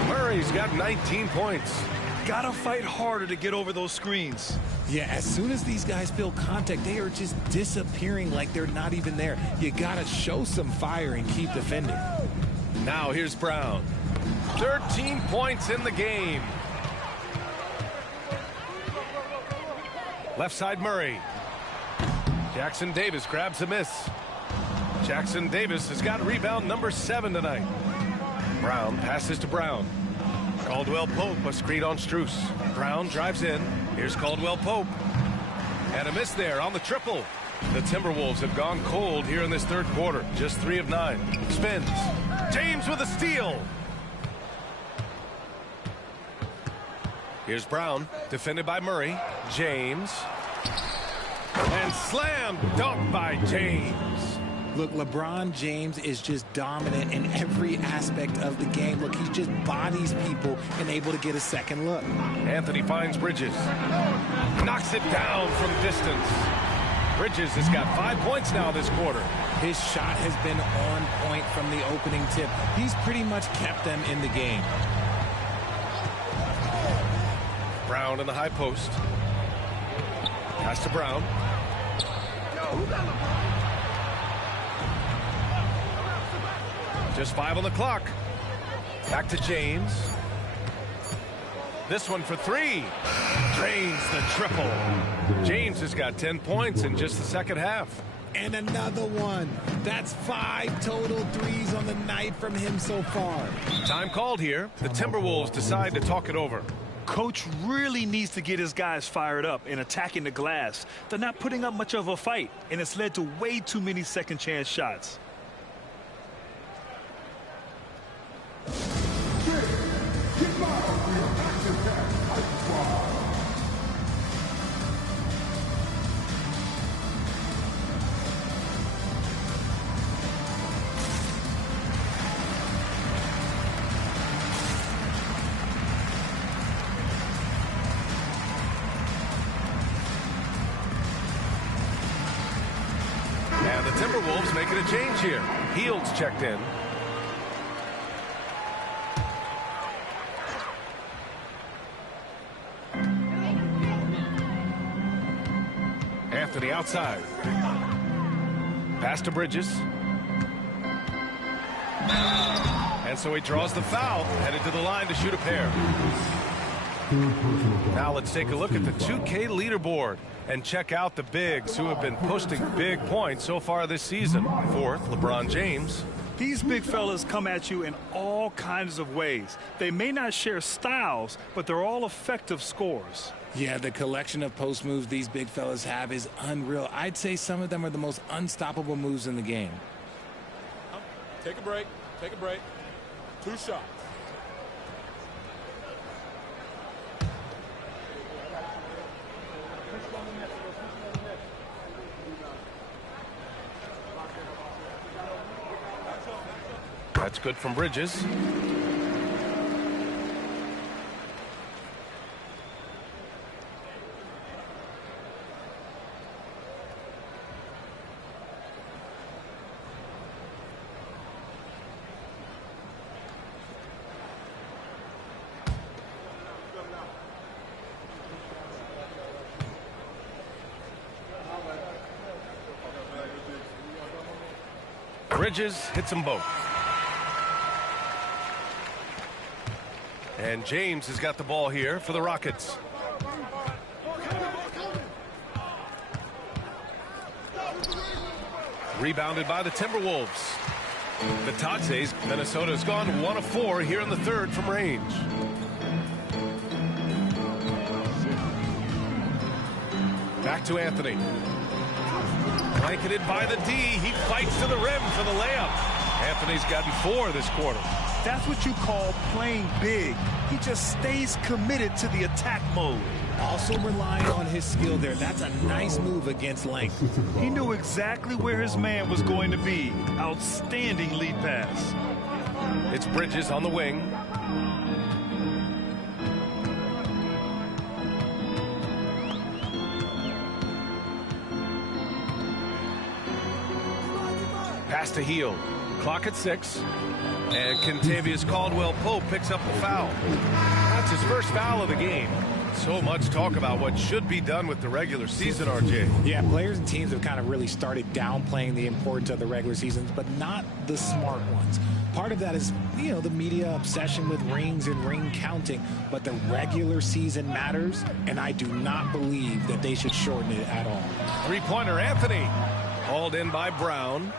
Murray's got 19 points. Gotta fight harder to get over those screens. Yeah, as soon as these guys feel contact, they are just disappearing like they're not even there. You gotta show some fire and keep defending. Now here's Brown. 13 points in the game. Left side Murray. Jackson Davis grabs a miss. Jackson Davis has got rebound number 7 tonight. Brown passes to Brown. Caldwell Pope, a screen on Strus. Brown drives in. Here's Caldwell Pope. And a miss there on the triple. The Timberwolves have gone cold here in this third quarter. Just 3 of 9. Spins. James with a steal. Here's Brown, defended by Murray. James. And slam dunk by James. Look, LeBron James is just dominant in every aspect of the game. Look, he just bodies people and able to get a second look. Anthony finds Bridges. Knocks it down from distance. Bridges has got 5 points now this quarter. His shot has been on point from the opening tip. He's pretty much kept them in the game. Brown in the high post. Pass to Brown. Just 5 on the clock. Back to James. This one for 3. Drains the triple. James has got 10 points in just the second half. And another one. That's 5 total threes on the night from him so far. Time called here. The Timberwolves decide to talk it over. Coach really needs to get his guys fired up and attacking the glass. They're not putting up much of a fight, and it's led to way too many second chance shots. And the Timberwolves making a change here. Hield's checked in. Anthony outside. Pass to Bridges. And so he draws the foul, headed to the line to shoot a pair. Now let's take a look at the 2K leaderboard and check out the bigs who have been posting big points so far this season. 4th, LeBron James. These big fellas come at you in all kinds of ways. They may not share styles, but they're all effective scorers. Yeah, the collection of post moves these big fellas have is unreal. I'd say some of them are the most unstoppable moves in the game. Take a break. Take a break. 2 shots. That's good from Bridges. Bridges hits them both. And James has got the ball here for the Rockets. Rebounded by the Timberwolves. Vitatzes, Minnesota's gone 1 of 4 here in the third from range. Back to Anthony. Blanketed by the D. He fights to the rim for the layup. Anthony's gotten 4 this quarter. That's what you call playing big. He just stays committed to the attack mode. Also relying on his skill there. That's a nice move against length. He knew exactly where his man was going to be. Outstanding lead pass. It's Bridges on the wing. Pass to Hield. Clock at 6. And Kentavious Caldwell-Pope picks up the foul. That's his first foul of the game. So much talk about what should be done with the regular season, RJ. Yeah, players and teams have kind of really started downplaying the importance of the regular seasons, but not the smart ones. Part of that is, you know, the media obsession with rings and ring counting, but the regular season matters, and I do not believe that they should shorten it at all. Three-pointer Anthony. Hauled in by Brown.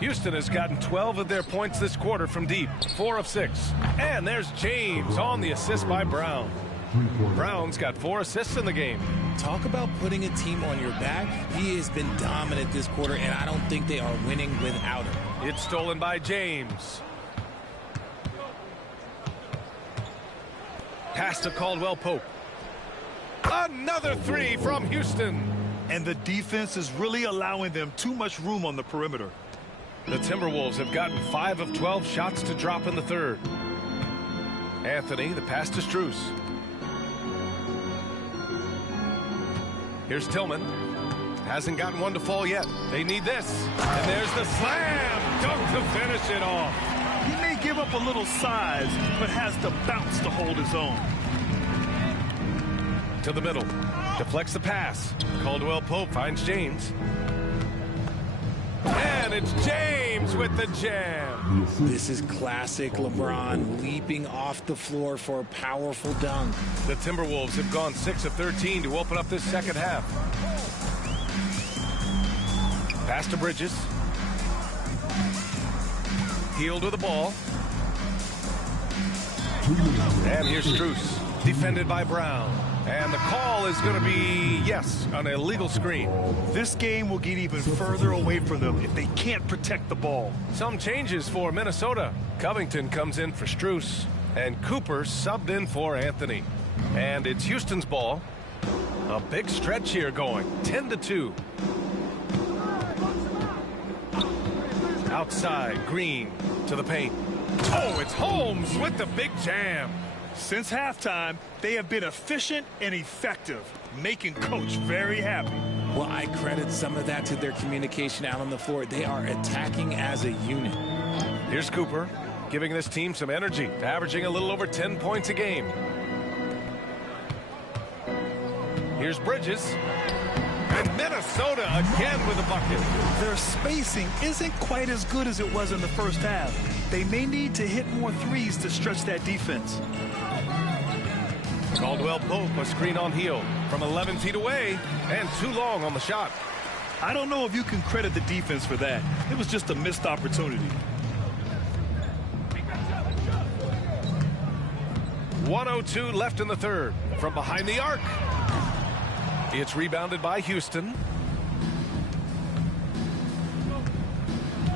Houston has gotten 12 of their points this quarter from deep. 4 of 6. And there's James on the assist by Brown. Brown's got 4 assists in the game. Talk about putting a team on your back. He has been dominant this quarter, and I don't think they are winning without him. It's stolen by James. Pass to Caldwell-Pope. Another 3 from Houston. And the defense is really allowing them too much room on the perimeter. The Timberwolves have gotten 5 of 12 shots to drop in the third. Anthony, the pass to Strus. Here's Tillman. Hasn't gotten one to fall yet. They need this. And there's the slam. Dunk to finish it off. He may give up a little size, but has the bounce to hold his own. To the middle. Deflects the pass. Caldwell-Pope finds James. And it's James with the jam. This is classic LeBron leaping off the floor for a powerful dunk. The Timberwolves have gone 6 of 13 to open up this second half. Pass to Bridges. Hield with the ball. And here's Strus, defended by Brown. And the call is going to be, yes, an illegal screen. This game will get even further away from them if they can't protect the ball. Some changes for Minnesota. Covington comes in for Strus, and Cooper subbed in for Anthony. And it's Houston's ball. A big stretch here going, 10-2. Outside, Green to the paint. Oh, it's Holmes with the big jam. Since halftime, they have been efficient and effective, making Coach very happy. Well, I credit some of that to their communication out on the floor. They are attacking as a unit. Here's Cooper, giving this team some energy, averaging a little over 10 points a game. Here's Bridges. And Minnesota again with a bucket. Their spacing isn't quite as good as it was in the first half. They may need to hit more threes to stretch that defense. Caldwell Pope, a screen on Hield from 11 feet away, and too long on the shot. I don't know if you can credit the defense for that. It was just a missed opportunity. 1:02 left in the third. From behind the arc. It's rebounded by Houston.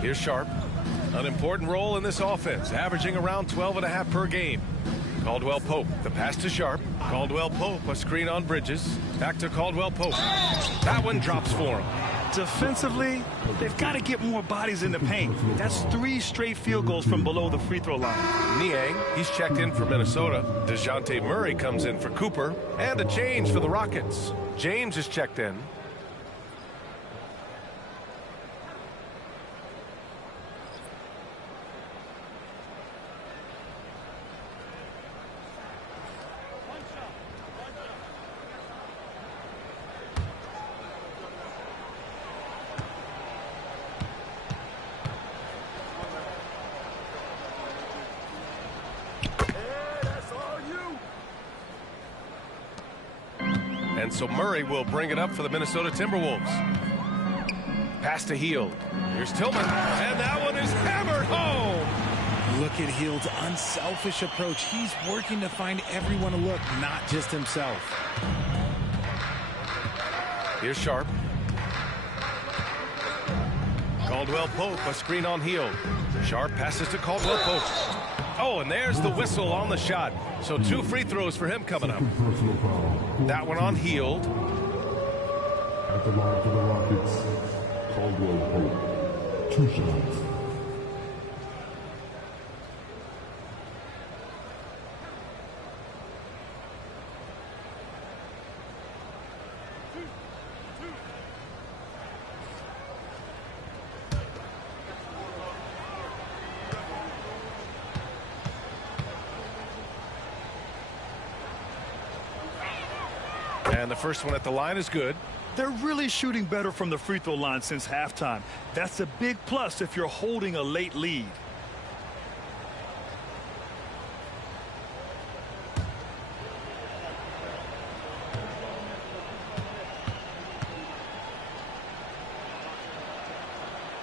Here's Sharp. An important role in this offense, averaging around 12.5 per game. Caldwell Pope, the pass to Sharp. Caldwell Pope, a screen on Bridges. Back to Caldwell Pope. That one drops for him. Defensively, they've got to get more bodies in the paint. That's 3 straight field goals from below the free throw line. Niang, he's checked in for Minnesota. DeJounte Murray comes in for Cooper. And a change for the Rockets. James is checked in. And so Murray will bring it up for the Minnesota Timberwolves. Pass to Hield. Here's Tillman. And that one is hammered home. Look at Hield's unselfish approach. He's working to find everyone to look, not just himself. Here's Sharp. Caldwell Pope, a screen on Hield. Sharp passes to Caldwell Pope. Oh, and there's the whistle on the shot. So 2 free throws for him coming up. That one on Hield. At the line for the Rockets, Caldwell Pope. 2 shots. And the first one at the line is good. They're really shooting better from the free throw line since halftime. That's a big plus if you're holding a late lead.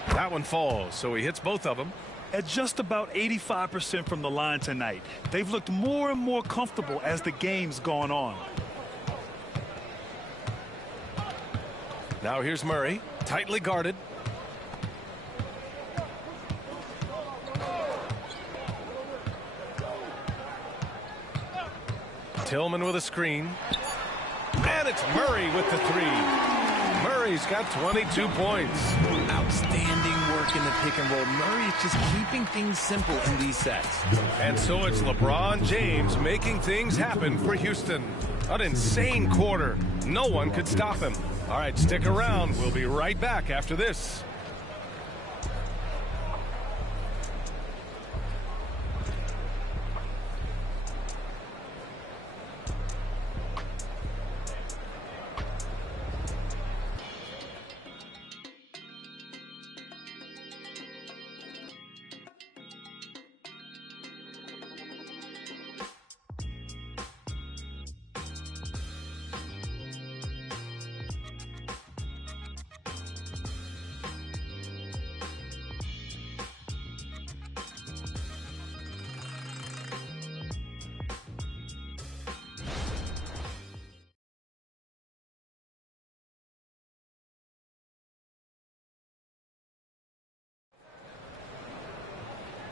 That one falls, so he hits both of them. At just about 85% from the line tonight. They've looked more and more comfortable as the game's gone on. Now here's Murray, tightly guarded. Tillman with a screen. And it's Murray with the 3. Murray's got 22 points. Outstanding work in the pick and roll. Murray is just keeping things simple in these sets. And so it's LeBron James making things happen for Houston. An insane quarter. No one could stop him. All right, stick around. We'll be right back after this.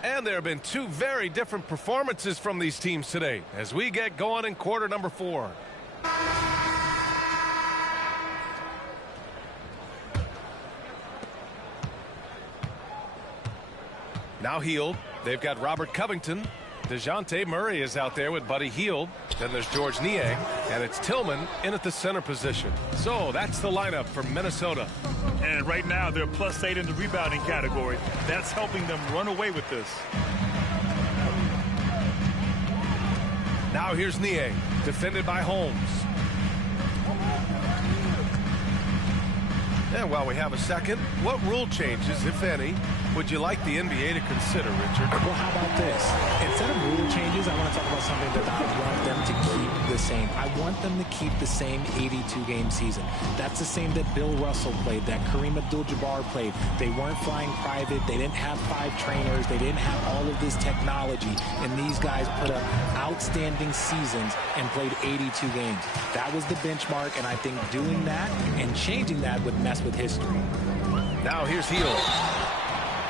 And there have been two very different performances from these teams today as we get going in quarter number 4. Now Hield. They've got Robert Covington. DeJounte Murray is out there with Buddy Hield. Then there's George Niang, and it's Tillman in at the center position. So that's the lineup for Minnesota. And right now they're +8 in the rebounding category. That's helping them run away with this. Now here's Niang, defended by Holmes. And while we have a second, what rule changes, if any, would you like the NBA to consider, Richard? Well, how about this? Instead of rule changes, I want to talk about something that I want them to keep the same. I want them to keep the same 82-game season. That's the same that Bill Russell played, that Kareem Abdul-Jabbar played. They weren't flying private. They didn't have 5 trainers. They didn't have all of this technology. And these guys put up outstanding seasons and played 82 games. That was the benchmark, and I think doing that and changing that would mess with history. Now here's Hield.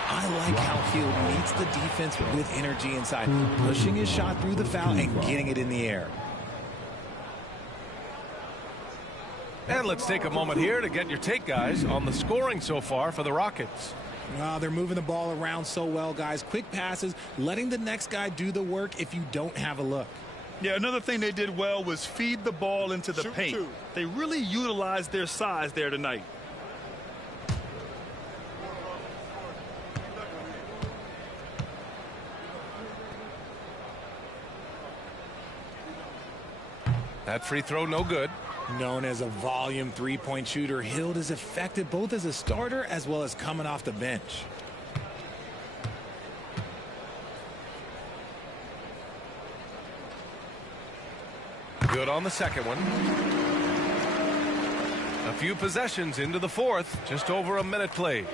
I like how Hield meets the defense with energy inside, pushing his shot through the foul and getting it in the air. And let's take a moment here to get your take, guys, on the scoring so far for the Rockets. Well, they're moving the ball around so well, guys. Quick passes, letting the next guy do the work if you don't have a look. Yeah, another thing they did well was feed the ball into the paint. They really utilized their size there tonight. That free throw no good. Known as a volume three-point shooter, Hield is effective both as a starter as well as coming off the bench. Good on the second one. A few possessions into the fourth. Just over a minute played.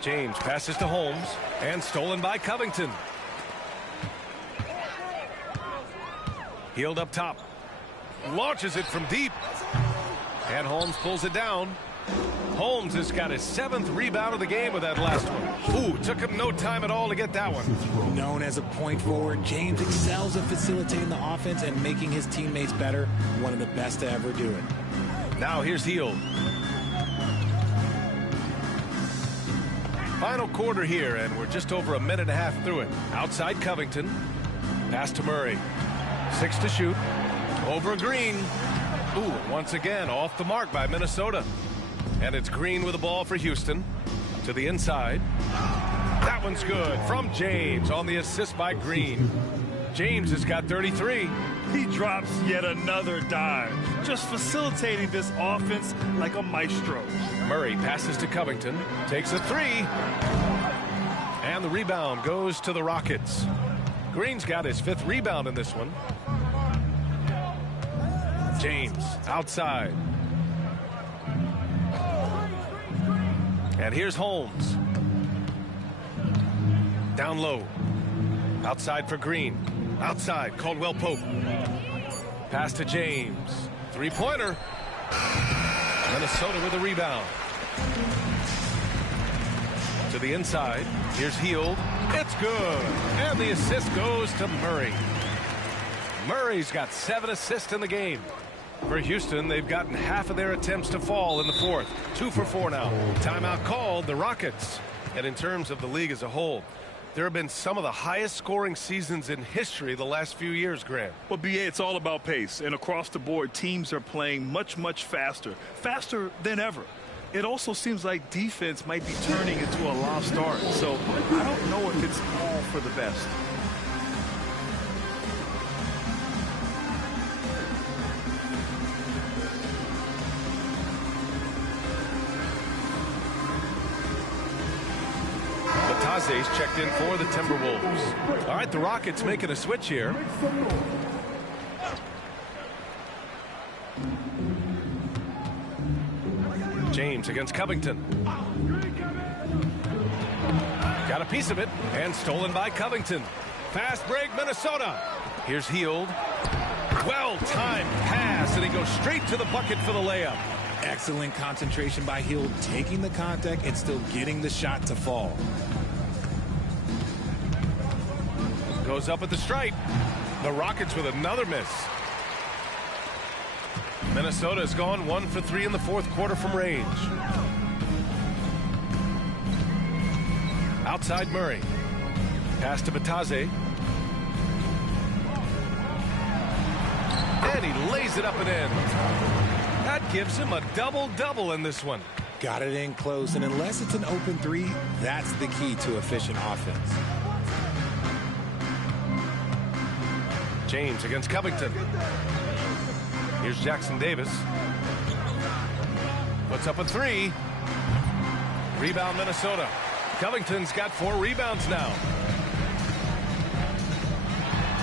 James passes to Holmes and stolen by Covington. Hield up top. Launches it from deep. And Holmes pulls it down. Holmes has got his 7th rebound of the game with that last one. Ooh, took him no time at all to get that one. Known as a point forward, James excels at facilitating the offense and making his teammates better. One of the best to ever do it. Now here's Hield. Final quarter here, and we're just over a minute and a half through it. Outside Covington. Pass to Murray. 6 to shoot. Over Green. Ooh, once again off the mark by Minnesota. And it's Green with the ball for Houston. To the inside. That one's good from James on the assist by Green. James has got 33. He drops yet another dime. Just facilitating this offense like a maestro. Murray passes to Covington. Takes a 3. And the rebound goes to the Rockets. Green's got his 5th rebound in this one. James outside. And here's Holmes. Down low. Outside for Green. Outside, Caldwell Pope. Pass to James. 3-pointer. Minnesota with a rebound. To the inside. Here's Hield. It's good. And the assist goes to Murray. Murray's got 7 assists in the game. For Houston, they've gotten half of their attempts to fall in the fourth. 2 for 4 now. Timeout called, the Rockets. And in terms of the league as a whole, there have been some of the highest scoring seasons in history the last few years, Grant. Well, BA, it's all about pace. And across the board, teams are playing much, much faster. Faster than ever. It also seems like defense might be turning into a lost art. So I don't know if it's all for the best. Batase's checked in for the Timberwolves. All right, the Rockets making a switch here. James against Covington. Got a piece of it and stolen by Covington. Fast break, Minnesota. Here's Hield. Well-timed pass, and he goes straight to the bucket for the layup. Excellent concentration by Hield, taking the contact and still getting the shot to fall. Goes up at the stripe. The Rockets with another miss. Minnesota has gone 1 for 3 in the fourth quarter from range. Outside Murray. Pass to Batadze. And he lays it up and in. That gives him a double-double in this one. Got it in close, and unless it's an open three, that's the key to efficient offense. James against Covington. Here's Jackson Davis. Puts up a three. Rebound Minnesota. Covington's got 4 rebounds now.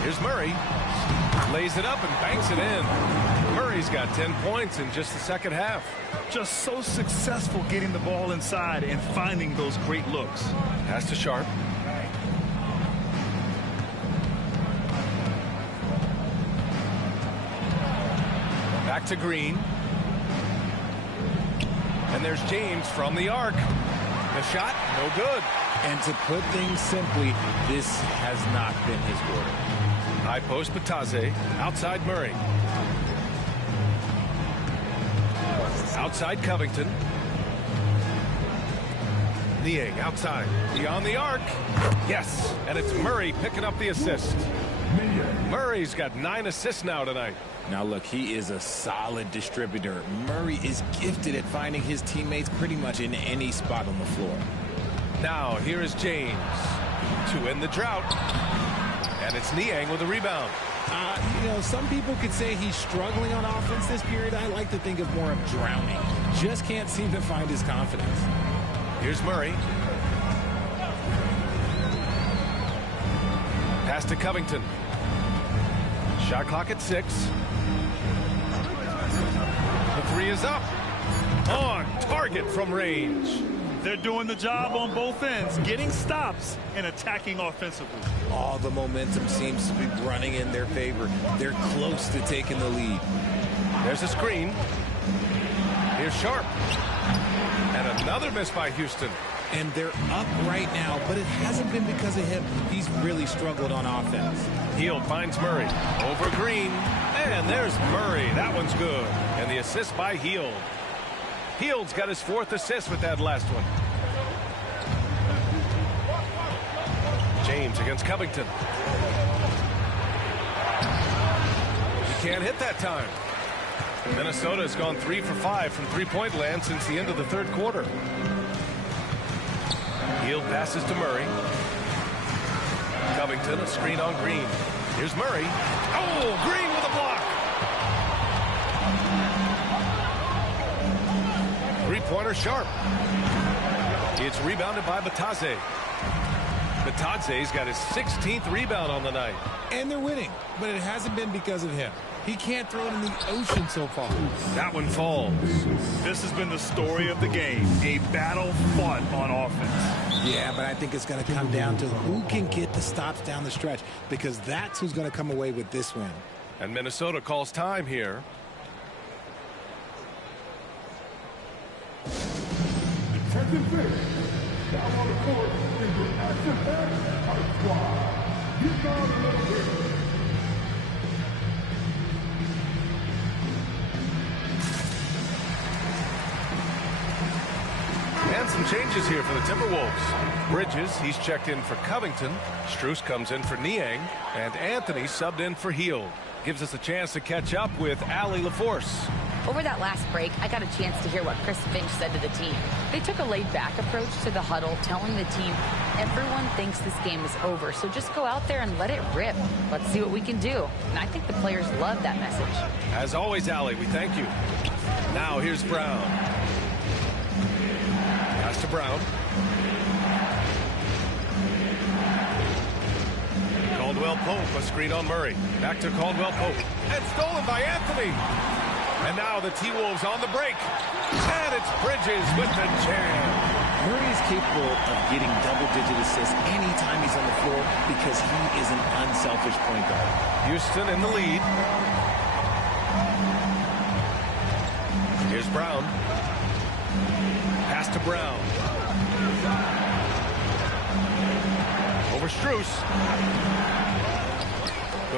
Here's Murray. Lays it up and banks it in. Murray's got 10 points in just the second half. Just so successful getting the ball inside and finding those great looks. Pass to Sharp. Back to Green. And there's James from the arc. The shot, no good. And to put things simply, this has not been his quarter. High post Batadze. Outside Murray. Outside Covington. Niang outside. Beyond the arc. Yes. And it's Murray picking up the assist. Murray's got 9 assists now tonight. Now look, he is a solid distributor. Murray is gifted at finding his teammates pretty much in any spot on the floor. Now here is James to end the drought. And it's Niang with a rebound. You know, some people could say he's struggling on offense this period. I like to think of more of drowning. Just can't seem to find his confidence. Here's Murray. Pass to Covington. Shot clock at 6. The 3 is up. On target from range. They're doing the job on both ends, getting stops and attacking offensively. All the momentum seems to be running in their favor. They're close to taking the lead. There's a screen. Here's Sharp. And another miss by Houston. And they're up right now, but it hasn't been because of him. He's really struggled on offense. Hield finds Murray. Over Green. And there's Murray. That one's good. And the assist by Hield. Hield's got his 4th assist with that last one. James against Covington. He can't hit that time. Minnesota has gone 3 for 5 from three-point land since the end of the third quarter. Hield passes to Murray. Covington, a screen on Green. Here's Murray. Oh, Green with a block. Three-pointer Sharp. It's rebounded by Batadze. Batadze's got his 16th rebound on the night. And they're winning, but it hasn't been because of him. He can't throw it in the ocean so far. That one falls. This has been the story of the game. A battle fought on offense. Yeah, but I think it's going to come down to who can get the stops down the stretch, because that's who's going to come away with this win. And Minnesota calls time here. Attention finish. Down on the court is your action-packed Ice Squad. Get down a little bit. And some changes here for the Timberwolves. Bridges, he's checked in for Covington. Strus comes in for Niang. And Anthony subbed in for Hield. Gives us a chance to catch up with Allie LaForce. Over that last break, I got a chance to hear what Chris Finch said to the team. They took a laid-back approach to the huddle, telling the team, everyone thinks this game is over, so just go out there and let it rip. Let's see what we can do. And I think the players love that message. As always, Allie, we thank you. Now here's Brown. Pass to Brown. Caldwell Pope, a screen on Murray. Back to Caldwell Pope. And stolen by Anthony. And now the T-Wolves on the break. And it's Bridges with the jam. Murray is capable of getting double-digit assists anytime he's on the floor because he is an unselfish point guard. Houston in the lead. Here's Brown. Pass to Brown. Over Strus.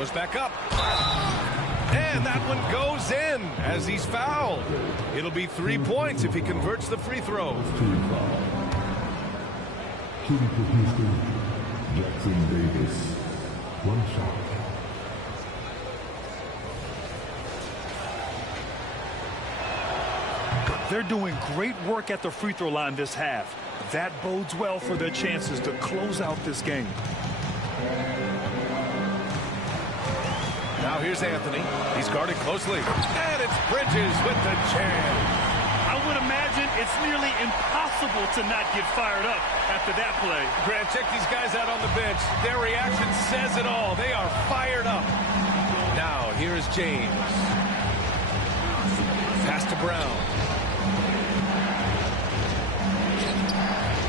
Goes back up. And that one goes in as he's fouled. It'll be 3 points if he converts the free throw. Shooting for Houston, Jackson Davis. One shot. They're doing great work at the free throw line this half. That bodes well for their chances to close out this game. Now here's Anthony. He's guarded closely. And it's Bridges with the jam. I would imagine it's nearly impossible to not get fired up after that play. Grant, check these guys out on the bench. Their reaction says it all. They are fired up. Now here's James. Pass to Brown.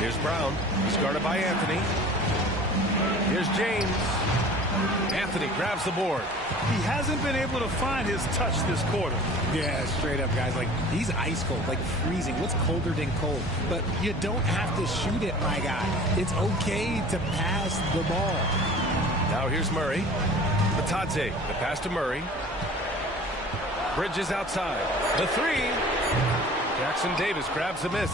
Here's Brown. He's guarded by Anthony. Here's James. Anthony grabs the board. He hasn't been able to find his touch this quarter. Yeah, straight up, guys. Like, he's ice cold, like freezing. What's colder than cold? But you don't have to shoot it, my guy. It's okay to pass the ball. Now here's Murray. Batadze, the pass to Murray. Bridges outside. The three. Jackson Davis grabs the miss.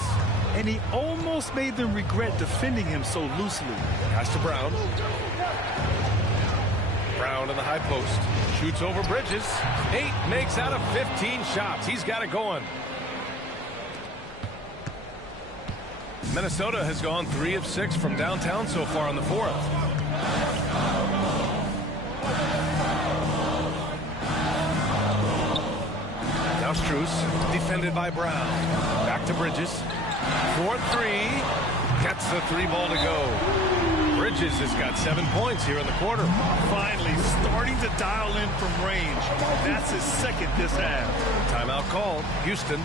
And he almost made them regret defending him so loosely. Pass to Brown. Brown in the high post. Shoots over Bridges. 8 makes out of 15 shots. He's got it going. Minnesota has gone 3 of 6 from downtown so far in the fourth. Now Strus, defended by Brown. Back to Bridges. 4-3. Gets the 3 ball to go. Bridges has got 7 points here in the quarter. Finally starting to dial in from range. That's his second this half. Timeout called. Houston.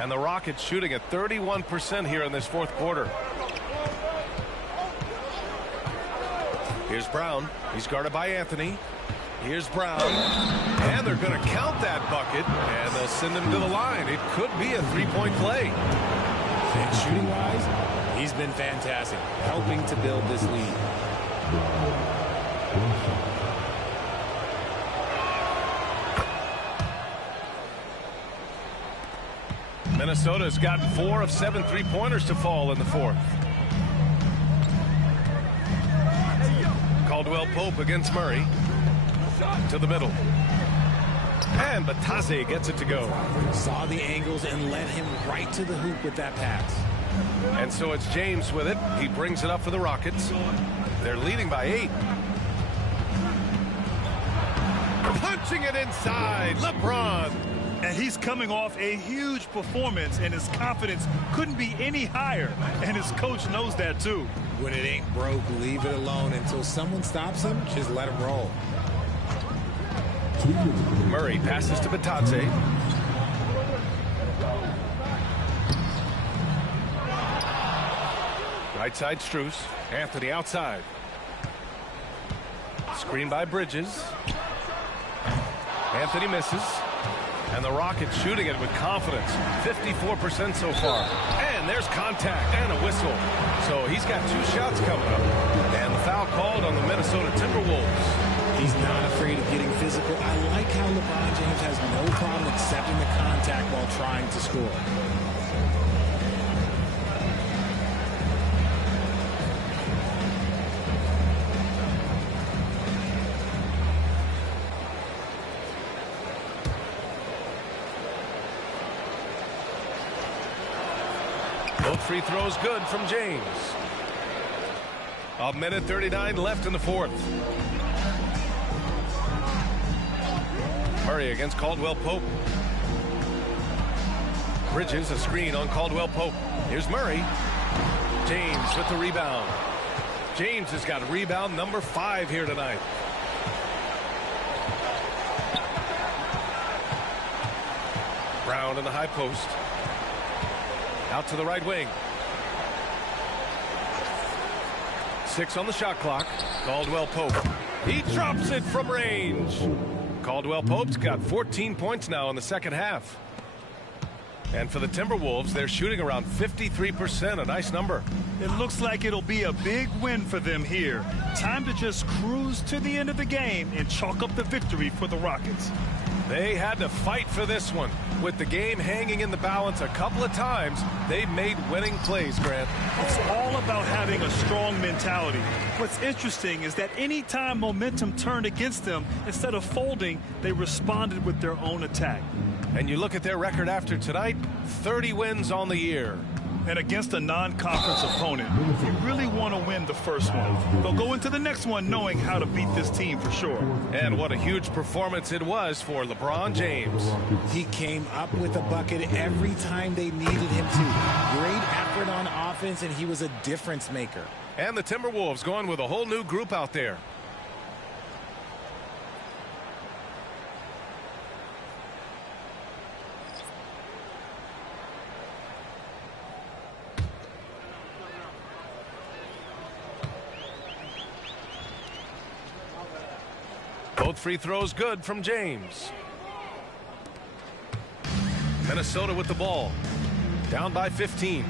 And the Rockets shooting at 31% here in this fourth quarter. Here's Brown. He's guarded by Anthony. Here's Brown. And they're going to count that bucket. And they'll send him to the line. It could be a 3-point play. And shooting-wise, he's been fantastic, helping to build this lead. Minnesota's gotten 4 of 7 3-pointers to fall in the fourth. Caldwell Pope against Murray. To the middle. And Batadze gets it to go. Saw the angles and led him right to the hoop with that pass. And so it's James with it. He brings it up for the Rockets. They're leading by 8. Punching it inside. LeBron. And he's coming off a huge performance, and his confidence couldn't be any higher. And his coach knows that, too. When it ain't broke, leave it alone. Until someone stops him, just let him roll. Murray passes to Batadze. Right side Strus. Anthony outside. Screen by Bridges. Anthony misses. And the Rockets shooting it with confidence. 54% so far. And there's contact and a whistle. So he's got 2 shots coming up. And the foul called on the Minnesota Timberwolves. He's not afraid of getting physical. I like how LeBron James has no problem accepting the contact while trying to score. Both free throws good from James. 1:39 left in the fourth. Murray against Caldwell Pope. Bridges a screen on Caldwell Pope. Here's Murray. James with the rebound. James has got rebound number 5 here tonight. Brown in the high post. Out to the right wing. 6 on the shot clock. Caldwell Pope. He drops it from range. Caldwell Pope's got 14 points now in the second half. And for the Timberwolves, they're shooting around 53%, a nice number. It looks like it'll be a big win for them here. Time to just cruise to the end of the game and chalk up the victory for the Rockets. They had to fight for this one. With the game hanging in the balance a couple of times, they made winning plays, Grant. It's all about having a strong mentality. What's interesting is that any time momentum turned against them, instead of folding, they responded with their own attack. And you look at their record after tonight, 30 wins on the year. And against a non-conference opponent, you really want to win the first one. They'll go into the next one knowing how to beat this team for sure. And what a huge performance it was for LeBron James. He came up with a bucket every time they needed him to. Great effort on offense, and he was a difference maker. And the Timberwolves going with a whole new group out there. Both free throws good from James. Minnesota with the ball. Down by 15.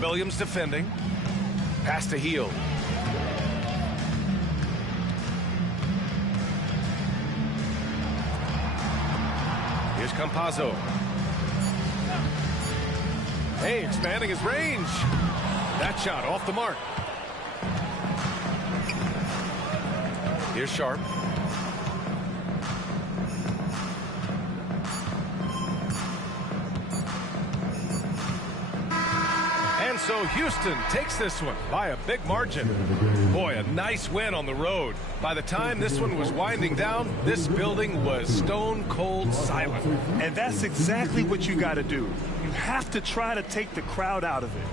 Williams defending. Pass to Hield. Here's Campazzo. Hey, expanding his range. That shot off the mark. Here's Sharp. And so Houston takes this one by a big margin. Boy, a nice win on the road. By the time this one was winding down, this building was stone cold silent. And that's exactly what you got to do. You have to try to take the crowd out of it.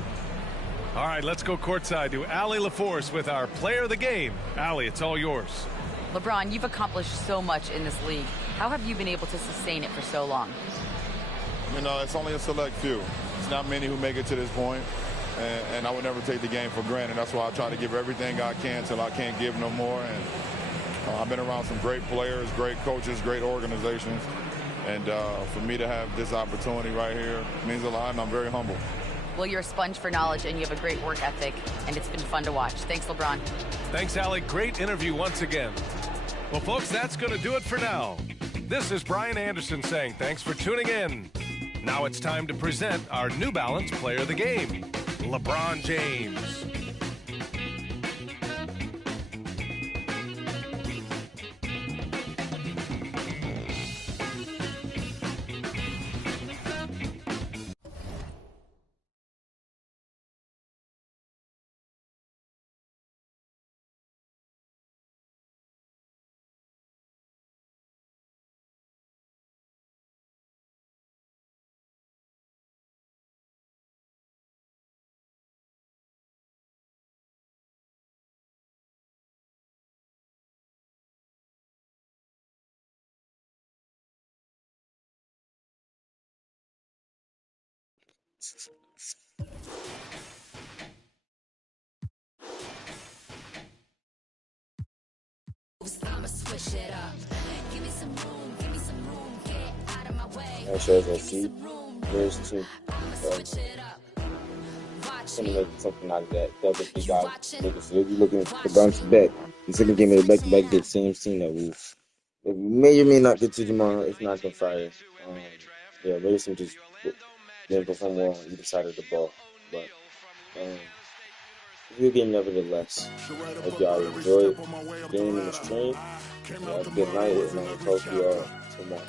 All right, let's go courtside to Allie LaForce with our player of the game. Allie, it's all yours. LeBron, you've accomplished so much in this league. How have you been able to sustain it for so long? You know, it's only a select few. It's not many who make it to this point, and I would never take the game for granted. That's why I try to give everything I can till I can't give no more. And I've been around some great players, great coaches, great organizations, and for me to have this opportunity right here means a lot, and I'm very humble. Well, you're a sponge for knowledge, and you have a great work ethic, and it's been fun to watch. Thanks, LeBron. Thanks, Allie. Great interview once again. Well, folks, that's going to do it for now. This is Brian Anderson saying thanks for tuning in. Now it's time to present our New Balance Player of the Game, LeBron James. I'ma switch it up. Give me some room, get out of my way. That shows us see. There's two. Gonna make something out of that. Double big guy. Niggas, if you're looking for bounce back, the second game of the back-to-back, get the same team that we may or may not get to tomorrow. If not, then Friday. Yeah, Racing just didn't perform well on either side of the ball. But good game nevertheless. Hope y'all enjoyed the game in the stream. Have a good night, and I'll talk to y'all tomorrow.